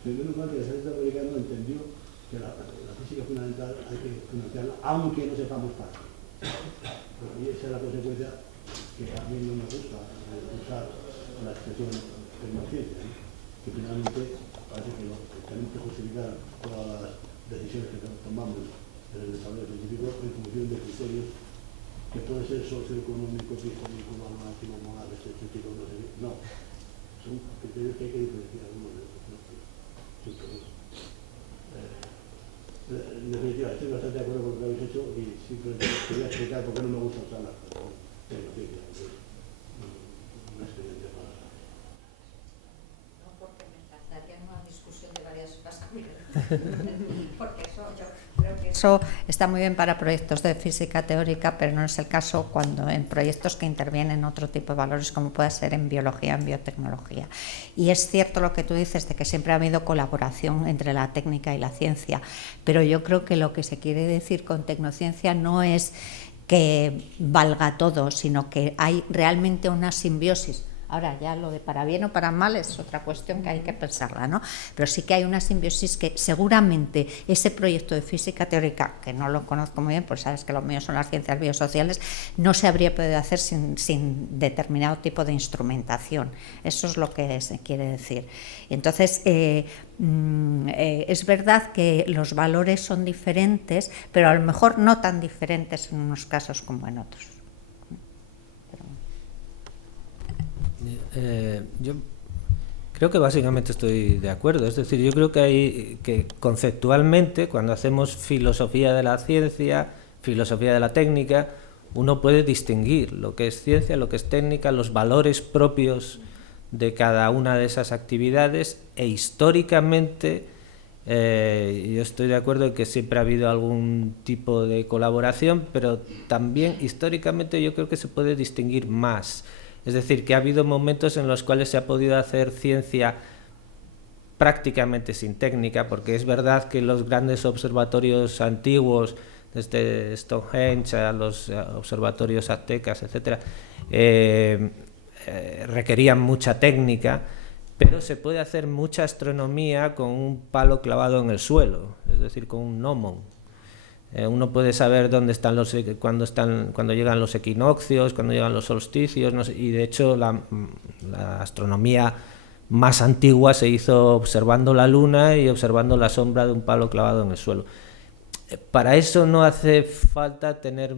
Menos mal que el ejército americano entendió que la física fundamental hay que financiarla aunque no sepamos para qué. Y esa es la consecuencia que a mí no me gusta usar la expresión tecnociencia, ¿no? Que finalmente parece que tenemos que justificar todas las decisiones que tomamos en el desarrollo científico en función de criterios que pueden ser socioeconómicos, económicos, normativo, morales, estéticos, no sé qué. No, son criterios que hay que diferenciar uno de otro. En definitiva, estoy bastante de acuerdo con lo que habéis hecho y simplemente quería explicar por qué no me gusta usar la tecnología. Una experiencia para... No, porque me encantaría una discusión de varias horas conmigo. Porque eso, yo creo que eso está muy bien para proyectos de física teórica, pero no es el caso cuando en proyectos que intervienen otro tipo de valores, como puede ser en biología, en biotecnología. Y es cierto lo que tú dices de que siempre ha habido colaboración entre la técnica y la ciencia, pero yo creo que lo que se quiere decir con tecnociencia no es que valga todo, sino que hay realmente una simbiosis. Ahora ya lo de para bien o para mal es otra cuestión que hay que pensarla, ¿no? Pero sí que hay una simbiosis que seguramente ese proyecto de física teórica, que no lo conozco muy bien, pues sabes que lo mío son las ciencias biosociales, no se habría podido hacer sin determinado tipo de instrumentación. Eso es lo que se quiere decir. Entonces, es verdad que los valores son diferentes, pero a lo mejor no tan diferentes en unos casos como en otros. Yo creo que básicamente estoy de acuerdo. Es decir, yo creo que conceptualmente, cuando hacemos filosofía de la ciencia, filosofía de la técnica, uno puede distinguir lo que es ciencia, lo que es técnica, los valores propios de cada una de esas actividades, e históricamente yo estoy de acuerdo en que siempre ha habido algún tipo de colaboración, pero también históricamente yo creo que se puede distinguir más. Es decir, que ha habido momentos en los cuales se ha podido hacer ciencia prácticamente sin técnica, porque es verdad que los grandes observatorios antiguos, desde Stonehenge a los observatorios aztecas, etcétera, requerían mucha técnica, pero se puede hacer mucha astronomía con un palo clavado en el suelo, es decir, con un gnomon. Uno puede saber dónde están cuando llegan los equinoccios, cuando llegan los solsticios, no sé, y de hecho la astronomía más antigua se hizo observando la luna y observando la sombra de un palo clavado en el suelo. Para eso no hace falta tener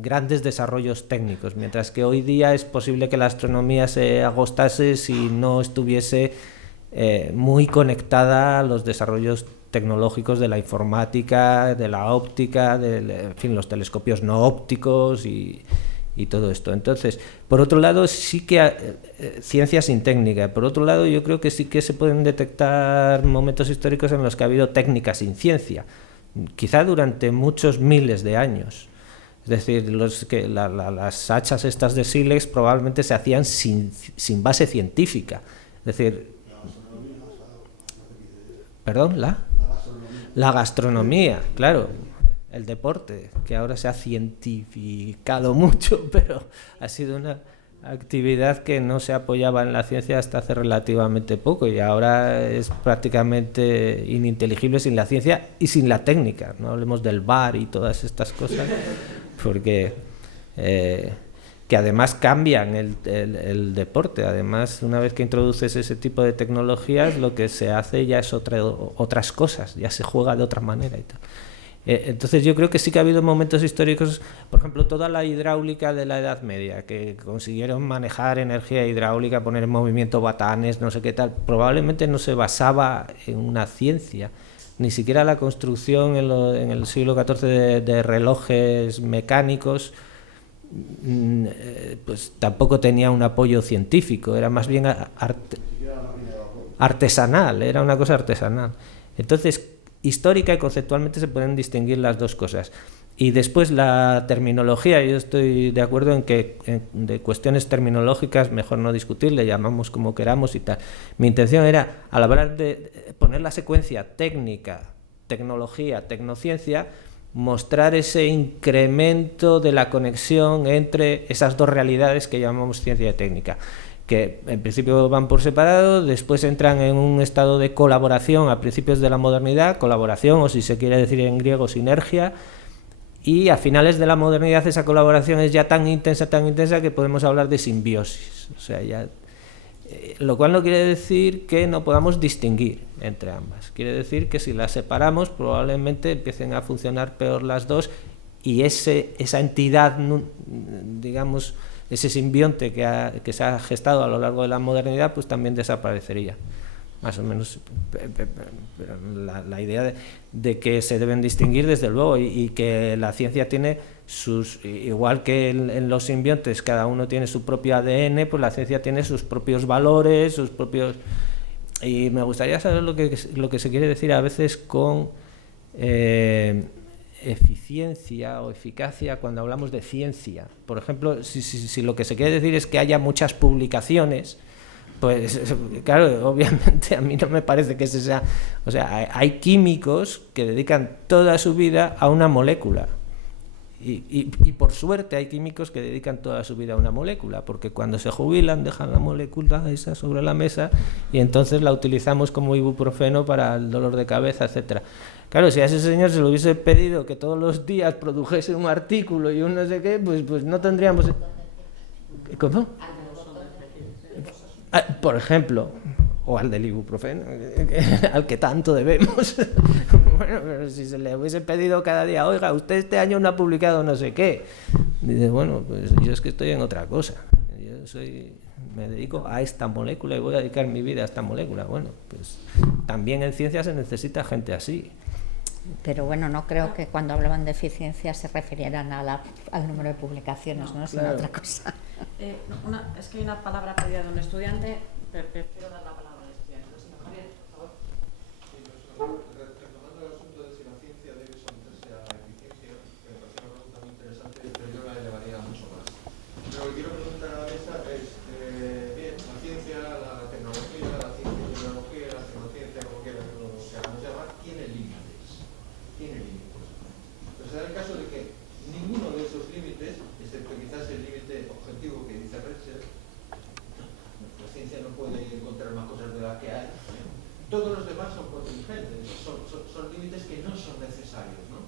grandes desarrollos técnicos, mientras que hoy día es posible que la astronomía se agostase si no estuviese muy conectada a los desarrollos tecnológicos de la informática, de la óptica, en fin, los telescopios no ópticos y todo esto. Entonces, por otro lado, sí que ciencia sin técnica. Por otro lado, yo creo que sí que se pueden detectar momentos históricos en los que ha habido técnica sin ciencia, quizá durante muchos miles de años. Es decir, las hachas estas de sílex probablemente se hacían sin base científica. Es decir, ¿perdón? La gastronomía, claro, el deporte, que ahora se ha cientificado mucho, pero ha sido una actividad que no se apoyaba en la ciencia hasta hace relativamente poco, y ahora es prácticamente ininteligible sin la ciencia y sin la técnica. No hablemos del VAR y todas estas cosas, porque que además cambian el deporte. Además, una vez que introduces ese tipo de tecnologías, lo que se hace ya es otras cosas, ya se juega de otra manera y tal. Entonces yo creo que sí que ha habido momentos históricos, por ejemplo, toda la hidráulica de la Edad Media, que consiguieron manejar energía hidráulica, poner en movimiento batanes, no sé qué tal, probablemente no se basaba en una ciencia. Ni siquiera la construcción en el siglo XIV de relojes mecánicos pues tampoco tenía un apoyo científico, era más bien artesanal, era una cosa artesanal. Entonces, histórica y conceptualmente se pueden distinguir las dos cosas. Y después la terminología, yo estoy de acuerdo en que de cuestiones terminológicas mejor no discutir, le llamamos como queramos y tal. Mi intención era, al hablar de poner la secuencia técnica, tecnología, tecnociencia, mostrar ese incremento de la conexión entre esas dos realidades que llamamos ciencia y técnica, que en principio van por separado, después entran en un estado de colaboración a principios de la modernidad, colaboración, o si se quiere decir en griego, sinergia, y a finales de la modernidad esa colaboración es ya tan intensa que podemos hablar de simbiosis. O sea, ya, lo cual no quiere decir que no podamos distinguir entre ambas. Quiere decir que si las separamos probablemente empiecen a funcionar peor las dos, y esa entidad, digamos, ese simbionte que se ha gestado a lo largo de la modernidad, pues también desaparecería. Más o menos la idea de que se deben distinguir, desde luego, y que la ciencia tiene sus, igual que en los simbiontes cada uno tiene su propio ADN, pues la ciencia tiene sus propios valores, sus propios... Y me gustaría saber lo que se quiere decir a veces con eficiencia o eficacia cuando hablamos de ciencia. Por ejemplo, si lo que se quiere decir es que haya muchas publicaciones, pues claro, obviamente a mí no me parece que ese sea... O sea, hay químicos que dedican toda su vida a una molécula Y por suerte hay químicos que dedican toda su vida a una molécula, porque cuando se jubilan dejan la molécula esa sobre la mesa y entonces la utilizamos como ibuprofeno para el dolor de cabeza, etcétera. Claro, si a ese señor se le hubiese pedido que todos los días produjese un artículo y un no sé qué, pues no tendríamos... ¿Cómo? Por ejemplo, o al del ibuprofeno, al que tanto debemos. Bueno, pero si se le hubiese pedido cada día, oiga, usted este año no ha publicado no sé qué, dice, bueno, pues yo es que estoy en otra cosa, me dedico a esta molécula y voy a dedicar mi vida a esta molécula. Bueno, pues también en ciencia se necesita gente así. Pero bueno, no creo que cuando hablaban de eficiencia se refirieran al número de publicaciones, ¿no? Sino claro. otra cosa. Es que hay una palabra pedida de un estudiante, prefiero dar la palabra al estudiante. Señor Javier, por favor. Retomando el asunto de si la ciencia debe someterse a la eficiencia, que me parece una pregunta muy interesante, pero yo la elevaría mucho más. Pero lo que quiero preguntar a la mesa es, bien, la ciencia, la tecnología, la ciencia, la tecnociencia, como queramos llamar, tiene límites. Tiene límites. Pero se da el caso de que ninguno de esos límites, excepto quizás el límite objetivo que dice Rexel, la ciencia no puede encontrar más cosas de las que hay. Todos los demás son contingentes, son límites que no son necesarios, ¿no?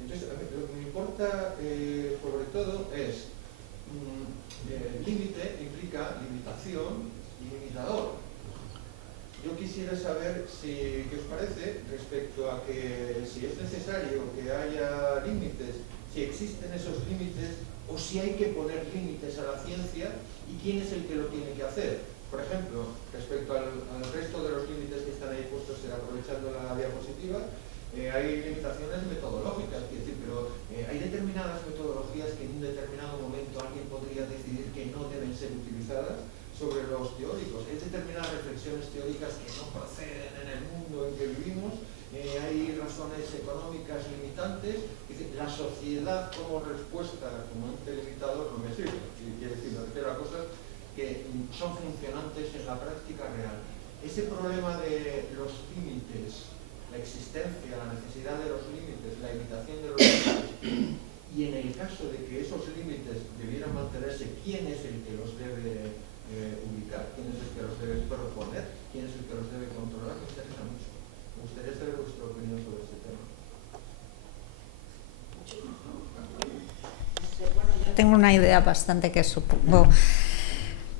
Entonces, lo que me importa sobre todo es límite implica limitación y limitador. Yo quisiera saber qué os parece respecto a que si es necesario que haya límites, si existen esos límites o si hay que poner límites a la ciencia y quién es el que lo tiene que hacer. Por ejemplo, respecto al resto de los límites que están ahí puestos, aprovechando la diapositiva, hay limitaciones metodológicas, pero hay determinadas metodologías que en un determinado momento alguien podría decidir que no deben ser utilizadas sobre los teóricos. Hay determinadas reflexiones teóricas que no proceden en el mundo en que vivimos, hay razones económicas limitantes, es decir, la sociedad como respuesta, como ente limitador, no me sirve. Quiere decir, me refiero a cosas que son funcionantes en la práctica real. Ese problema de los límites, la existencia, la necesidad de los límites, la limitación de los límites, y en el caso de que esos límites debieran mantenerse, ¿quién es el que los debe ubicar? ¿Quién es el que los debe proponer? ¿Quién es el que los debe controlar? Me interesa mucho. Me gustaría saber vuestra opinión sobre este tema. Bueno, yo tengo una idea bastante que supongo...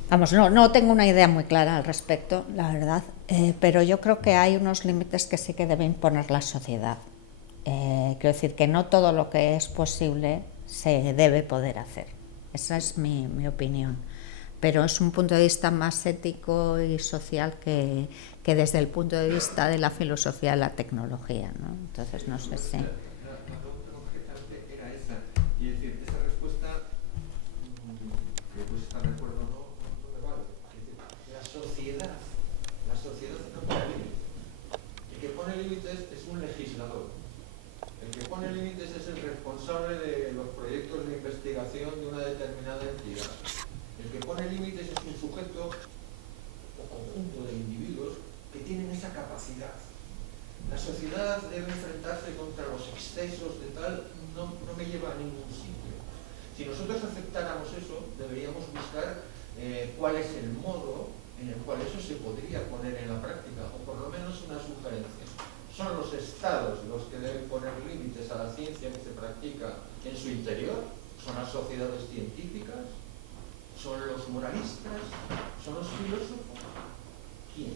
Vamos, no tengo una idea muy clara al respecto, la verdad, pero yo creo que hay unos límites que sí que debe imponer la sociedad. Quiero decir que no todo lo que es posible se debe poder hacer. Esa es mi opinión. Pero es un punto de vista más ético y social que desde el punto de vista de la filosofía de la tecnología, ¿no? Entonces, no sé si... La pregunta concretamente era esa. Y es decir, esa respuesta, que pues está de acuerdo o no me vale. Es decir, la sociedad no pone límites. El que pone límites es un legislador. El que pone límites es el responsable de los proyectos de investigación de una determinada entidad. El que pone límites es un sujeto o conjunto de individuos que tienen esa capacidad. La sociedad debe enfrentarse contra los excesos de tal, no me lleva a ningún sitio. Si nosotros aceptáramos eso, deberíamos buscar cuál es el modo en el cual eso se podría poner en la práctica, o por lo menos una sugerencia. ¿Son los estados los que deben poner límites a la ciencia que se practica en su interior? ¿Son las sociedades científicas? ¿Son los moralistas? ¿Son los filósofos? ¿Quién?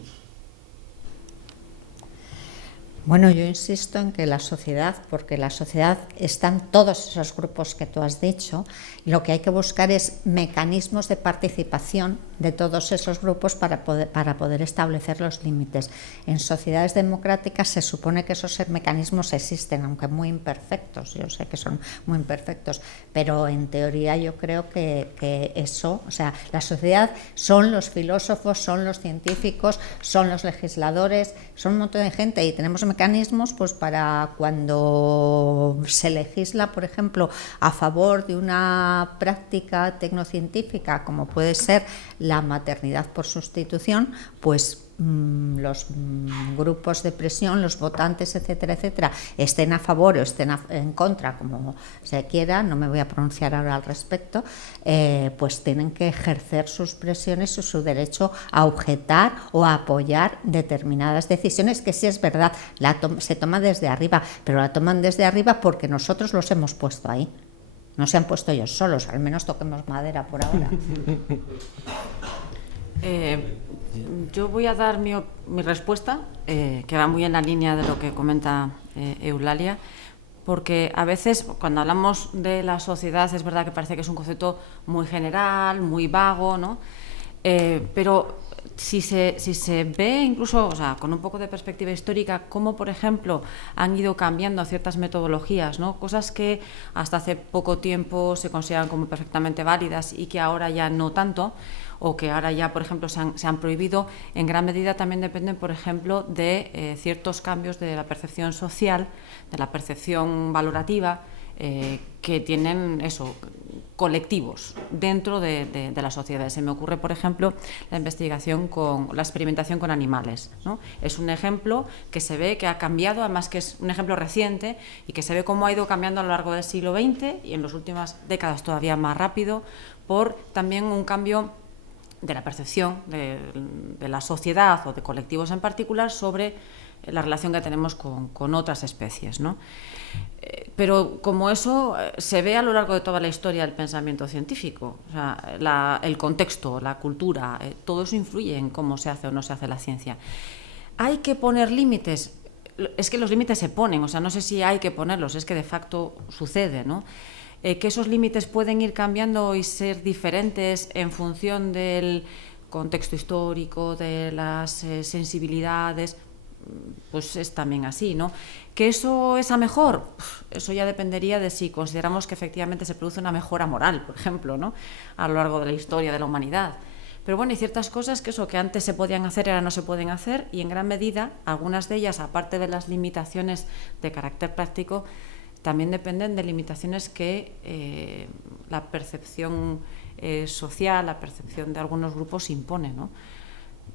Bueno, yo insisto en que la sociedad, porque la sociedad están todos esos grupos que tú has dicho, y lo que hay que buscar es mecanismos de participación de todos esos grupos para poder establecer los límites. En sociedades democráticas se supone que esos mecanismos existen, aunque muy imperfectos, yo sé que son muy imperfectos, pero en teoría yo creo que eso, o sea, la sociedad son los filósofos, son los científicos, son los legisladores, son un montón de gente y tenemos mecanismos pues para cuando se legisla, por ejemplo, a favor de una práctica tecnocientífica como puede ser la maternidad por sustitución, pues los grupos de presión, los votantes, etcétera, etcétera, estén a favor o estén en contra, como se quiera, no me voy a pronunciar ahora al respecto, pues tienen que ejercer sus presiones o su derecho a objetar o a apoyar determinadas decisiones que sí es verdad, se toma desde arriba, pero la toman desde arriba porque nosotros los hemos puesto ahí. No se han puesto ellos solos, al menos toquemos madera por ahora. Yo voy a dar mi respuesta, que va muy en la línea de lo que comenta Eulalia, porque a veces cuando hablamos de la sociedad es verdad que parece que es un concepto muy general, muy vago, ¿no? Pero si se ve incluso, o sea, con un poco de perspectiva histórica, cómo, por ejemplo, han ido cambiando ciertas metodologías, ¿no? Cosas que hasta hace poco tiempo se consideran como perfectamente válidas y que ahora ya no tanto, o que ahora ya, por ejemplo, se han prohibido, en gran medida también dependen, por ejemplo, de ciertos cambios de la percepción social, de la percepción valorativa, que tienen eso, colectivos dentro de las sociedades. Se me ocurre, por ejemplo, la experimentación con animales, ¿no? Es un ejemplo que se ve que ha cambiado, además que es un ejemplo reciente y que se ve cómo ha ido cambiando a lo largo del siglo XX y en las últimas décadas todavía más rápido, por también un cambio de la percepción de la sociedad o de colectivos en particular sobre la relación que tenemos con otras especies, ¿no? Pero como eso se ve a lo largo de toda la historia del pensamiento científico, o sea, el contexto, la cultura, todo eso influye en cómo se hace o no se hace la ciencia. ¿Hay que poner límites? Es que los límites se ponen, o sea, no sé si hay que ponerlos, es que de facto sucede, ¿no? Que esos límites pueden ir cambiando y ser diferentes en función del contexto histórico, de las sensibilidades, pues es también así, ¿no? ¿Que eso es a mejor? Eso ya dependería de si consideramos que efectivamente se produce una mejora moral, por ejemplo, ¿no? A lo largo de la historia de la humanidad. Pero bueno, hay ciertas cosas que antes se podían hacer y ahora no se pueden hacer, y en gran medida, algunas de ellas, aparte de las limitaciones de carácter práctico, también dependen de limitaciones que la percepción social, la percepción de algunos grupos impone, ¿no?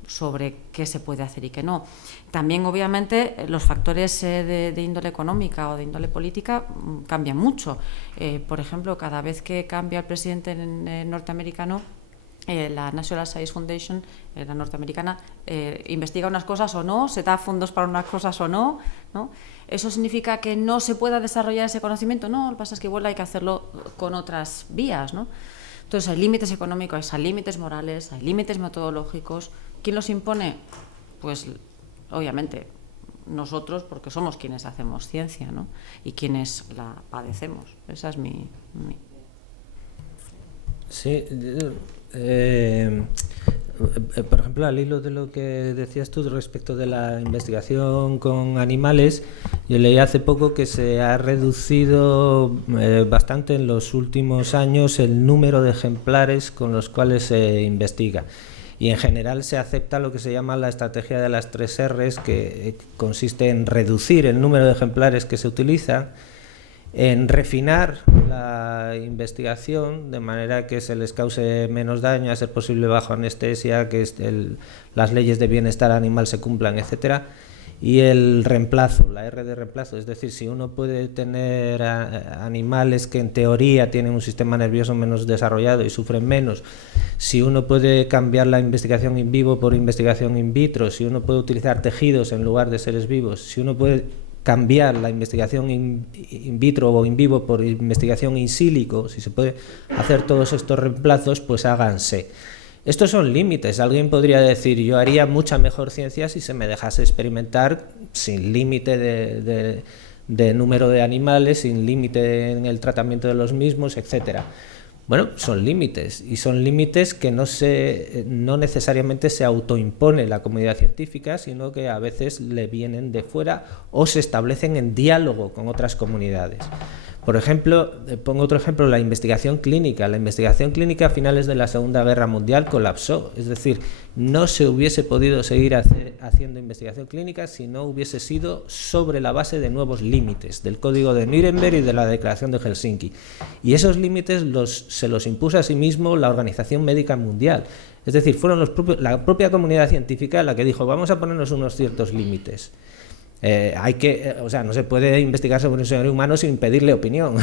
Sobre qué se puede hacer y qué no. También, obviamente, los factores de índole económica o de índole política cambian mucho. Por ejemplo, cada vez que cambia el presidente norteamericano, la National Science Foundation, la norteamericana, investiga unas cosas o no, se da fondos para unas cosas o no, ¿no? ¿Eso significa que no se pueda desarrollar ese conocimiento? No, lo que pasa es que igual hay que hacerlo con otras vías, ¿no? Entonces hay límites económicos, hay límites morales, hay límites metodológicos. ¿Quién los impone? Pues obviamente nosotros, porque somos quienes hacemos ciencia, ¿no? Y quienes la padecemos. Esa es mi... Sí, por ejemplo, al hilo de lo que decías tú respecto de la investigación con animales, yo leí hace poco que se ha reducido bastante en los últimos años el número de ejemplares con los cuales se investiga. Y en general se acepta lo que se llama la estrategia de las 3 Rs, que consiste en reducir el número de ejemplares que se utiliza, en refinar la investigación de manera que se les cause menos daño, a ser posible bajo anestesia, que las leyes de bienestar animal se cumplan, etcétera, y el reemplazo, la R de reemplazo, es decir, si uno puede tener animales que en teoría tienen un sistema nervioso menos desarrollado y sufren menos, si uno puede cambiar la investigación in vivo por investigación in vitro, si uno puede utilizar tejidos en lugar de seres vivos, si uno puede cambiar la investigación in vitro o in vivo por investigación in silico, si se puede hacer todos estos reemplazos, pues háganse. Estos son límites. Alguien podría decir, yo haría mucha mejor ciencia si se me dejase experimentar sin límite de número de animales, sin límite en el tratamiento de los mismos, etcétera. Bueno, son límites, y son límites que no necesariamente se autoimpone la comunidad científica, sino que a veces le vienen de fuera o se establecen en diálogo con otras comunidades. Por ejemplo, pongo otro ejemplo, la investigación clínica. La investigación clínica a finales de la Segunda Guerra Mundial colapsó, es decir, no se hubiese podido seguir haciendo investigación clínica si no hubiese sido sobre la base de nuevos límites, del Código de Nuremberg y de la Declaración de Helsinki. Y esos límites se los impuso a sí mismo la Organización Médica Mundial. Es decir, fueron la propia comunidad científica la que dijo, vamos a ponernos unos ciertos límites. No se puede investigar sobre un ser humano sin pedirle opinión,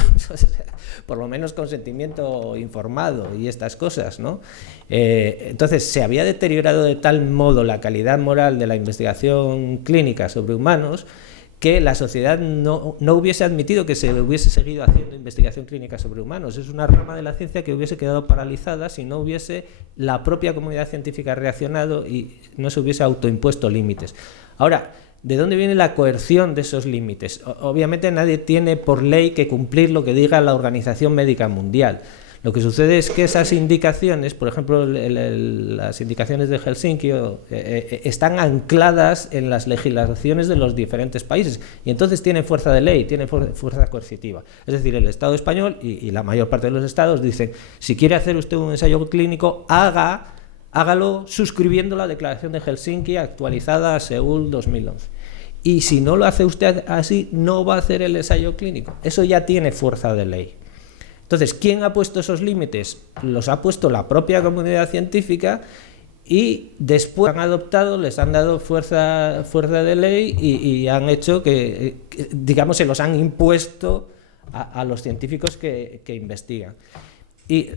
por lo menos consentimiento informado y estas cosas, ¿no? Entonces, se había deteriorado de tal modo la calidad moral de la investigación clínica sobre humanos que la sociedad no hubiese admitido que se hubiese seguido haciendo investigación clínica sobre humanos. Es una rama de la ciencia que hubiese quedado paralizada si no hubiese la propia comunidad científica reaccionado y no se hubiese autoimpuesto límites. Ahora, ¿de dónde viene la coerción de esos límites? Obviamente nadie tiene por ley que cumplir lo que diga la Organización Médica Mundial. Lo que sucede es que esas indicaciones, por ejemplo, las indicaciones de Helsinki, están ancladas en las legislaciones de los diferentes países y entonces tienen fuerza de ley, tienen fuerza coercitiva. Es decir, el Estado español y la mayor parte de los estados dicen, si quiere hacer usted un ensayo clínico, hágalo suscribiendo la Declaración de Helsinki actualizada a Seúl 2011. Y si no lo hace usted así, no va a hacer el ensayo clínico. Eso ya tiene fuerza de ley. Entonces, ¿quién ha puesto esos límites? Los ha puesto la propia comunidad científica y después les han dado fuerza de ley y han hecho que, digamos, se los han impuesto a los científicos que investigan. Y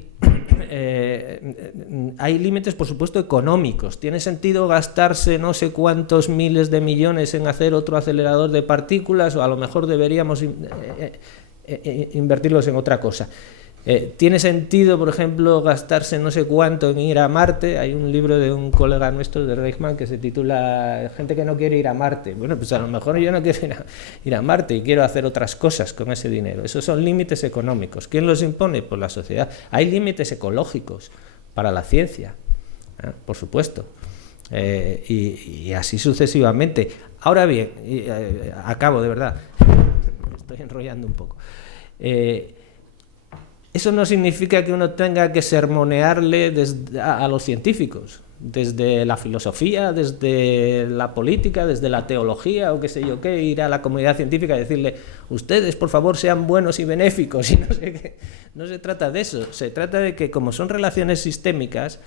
hay límites, por supuesto, económicos. ¿Tiene sentido gastarse no sé cuántos miles de millones en hacer otro acelerador de partículas? O a lo mejor deberíamos invertirlos en otra cosa. ¿Tiene sentido, por ejemplo, gastarse no sé cuánto en ir a Marte? Hay un libro de un colega nuestro, de Reichmann, que se titula Gente que no quiere ir a Marte. Bueno, pues a lo mejor yo no quiero ir a Marte y quiero hacer otras cosas con ese dinero. Esos son límites económicos. ¿Quién los impone? Pues la sociedad. Hay límites ecológicos para la ciencia, por supuesto. Y así sucesivamente. Ahora bien, acabo de verdad, me estoy enrollando un poco. Eso no significa que uno tenga que sermonearle a los científicos, desde la filosofía, desde la política, desde la teología o qué sé yo qué, ir a la comunidad científica y decirle, ustedes por favor sean buenos y benéficos y no sé qué. No se trata de eso, se trata de que como son relaciones sistémicas,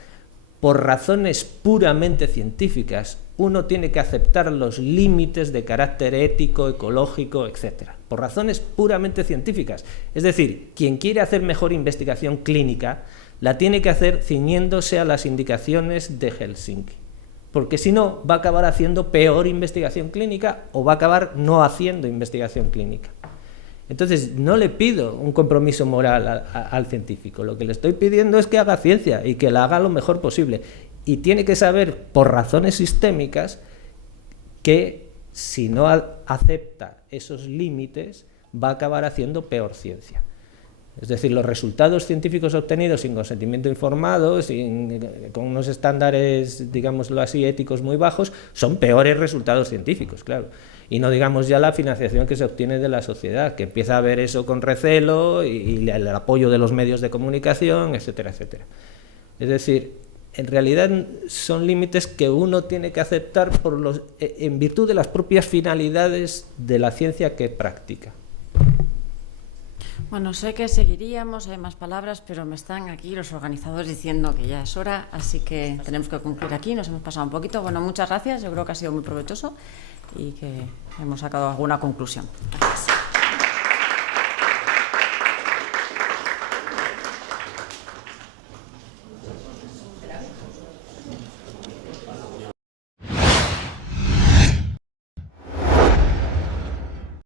por razones puramente científicas, uno tiene que aceptar los límites de carácter ético, ecológico, etc. Por razones puramente científicas. Es decir, quien quiere hacer mejor investigación clínica, la tiene que hacer ciñéndose a las indicaciones de Helsinki. Porque si no, va a acabar haciendo peor investigación clínica o va a acabar no haciendo investigación clínica. Entonces, no le pido un compromiso moral al científico, lo que le estoy pidiendo es que haga ciencia y que la haga lo mejor posible. Y tiene que saber, por razones sistémicas, que si no acepta esos límites, va a acabar haciendo peor ciencia. Es decir, los resultados científicos obtenidos sin consentimiento informado, con unos estándares, digámoslo así, éticos muy bajos, son peores resultados científicos, claro. Y no digamos ya la financiación que se obtiene de la sociedad, que empieza a ver eso con recelo y el apoyo de los medios de comunicación, etcétera, etcétera. Es decir, en realidad son límites que uno tiene que aceptar en virtud de las propias finalidades de la ciencia que practica. Bueno, sé que seguiríamos, hay más palabras, pero me están aquí los organizadores diciendo que ya es hora, así que tenemos que concluir aquí, nos hemos pasado un poquito. Bueno, muchas gracias, yo creo que ha sido muy provechoso y que hemos sacado alguna conclusión. Gracias.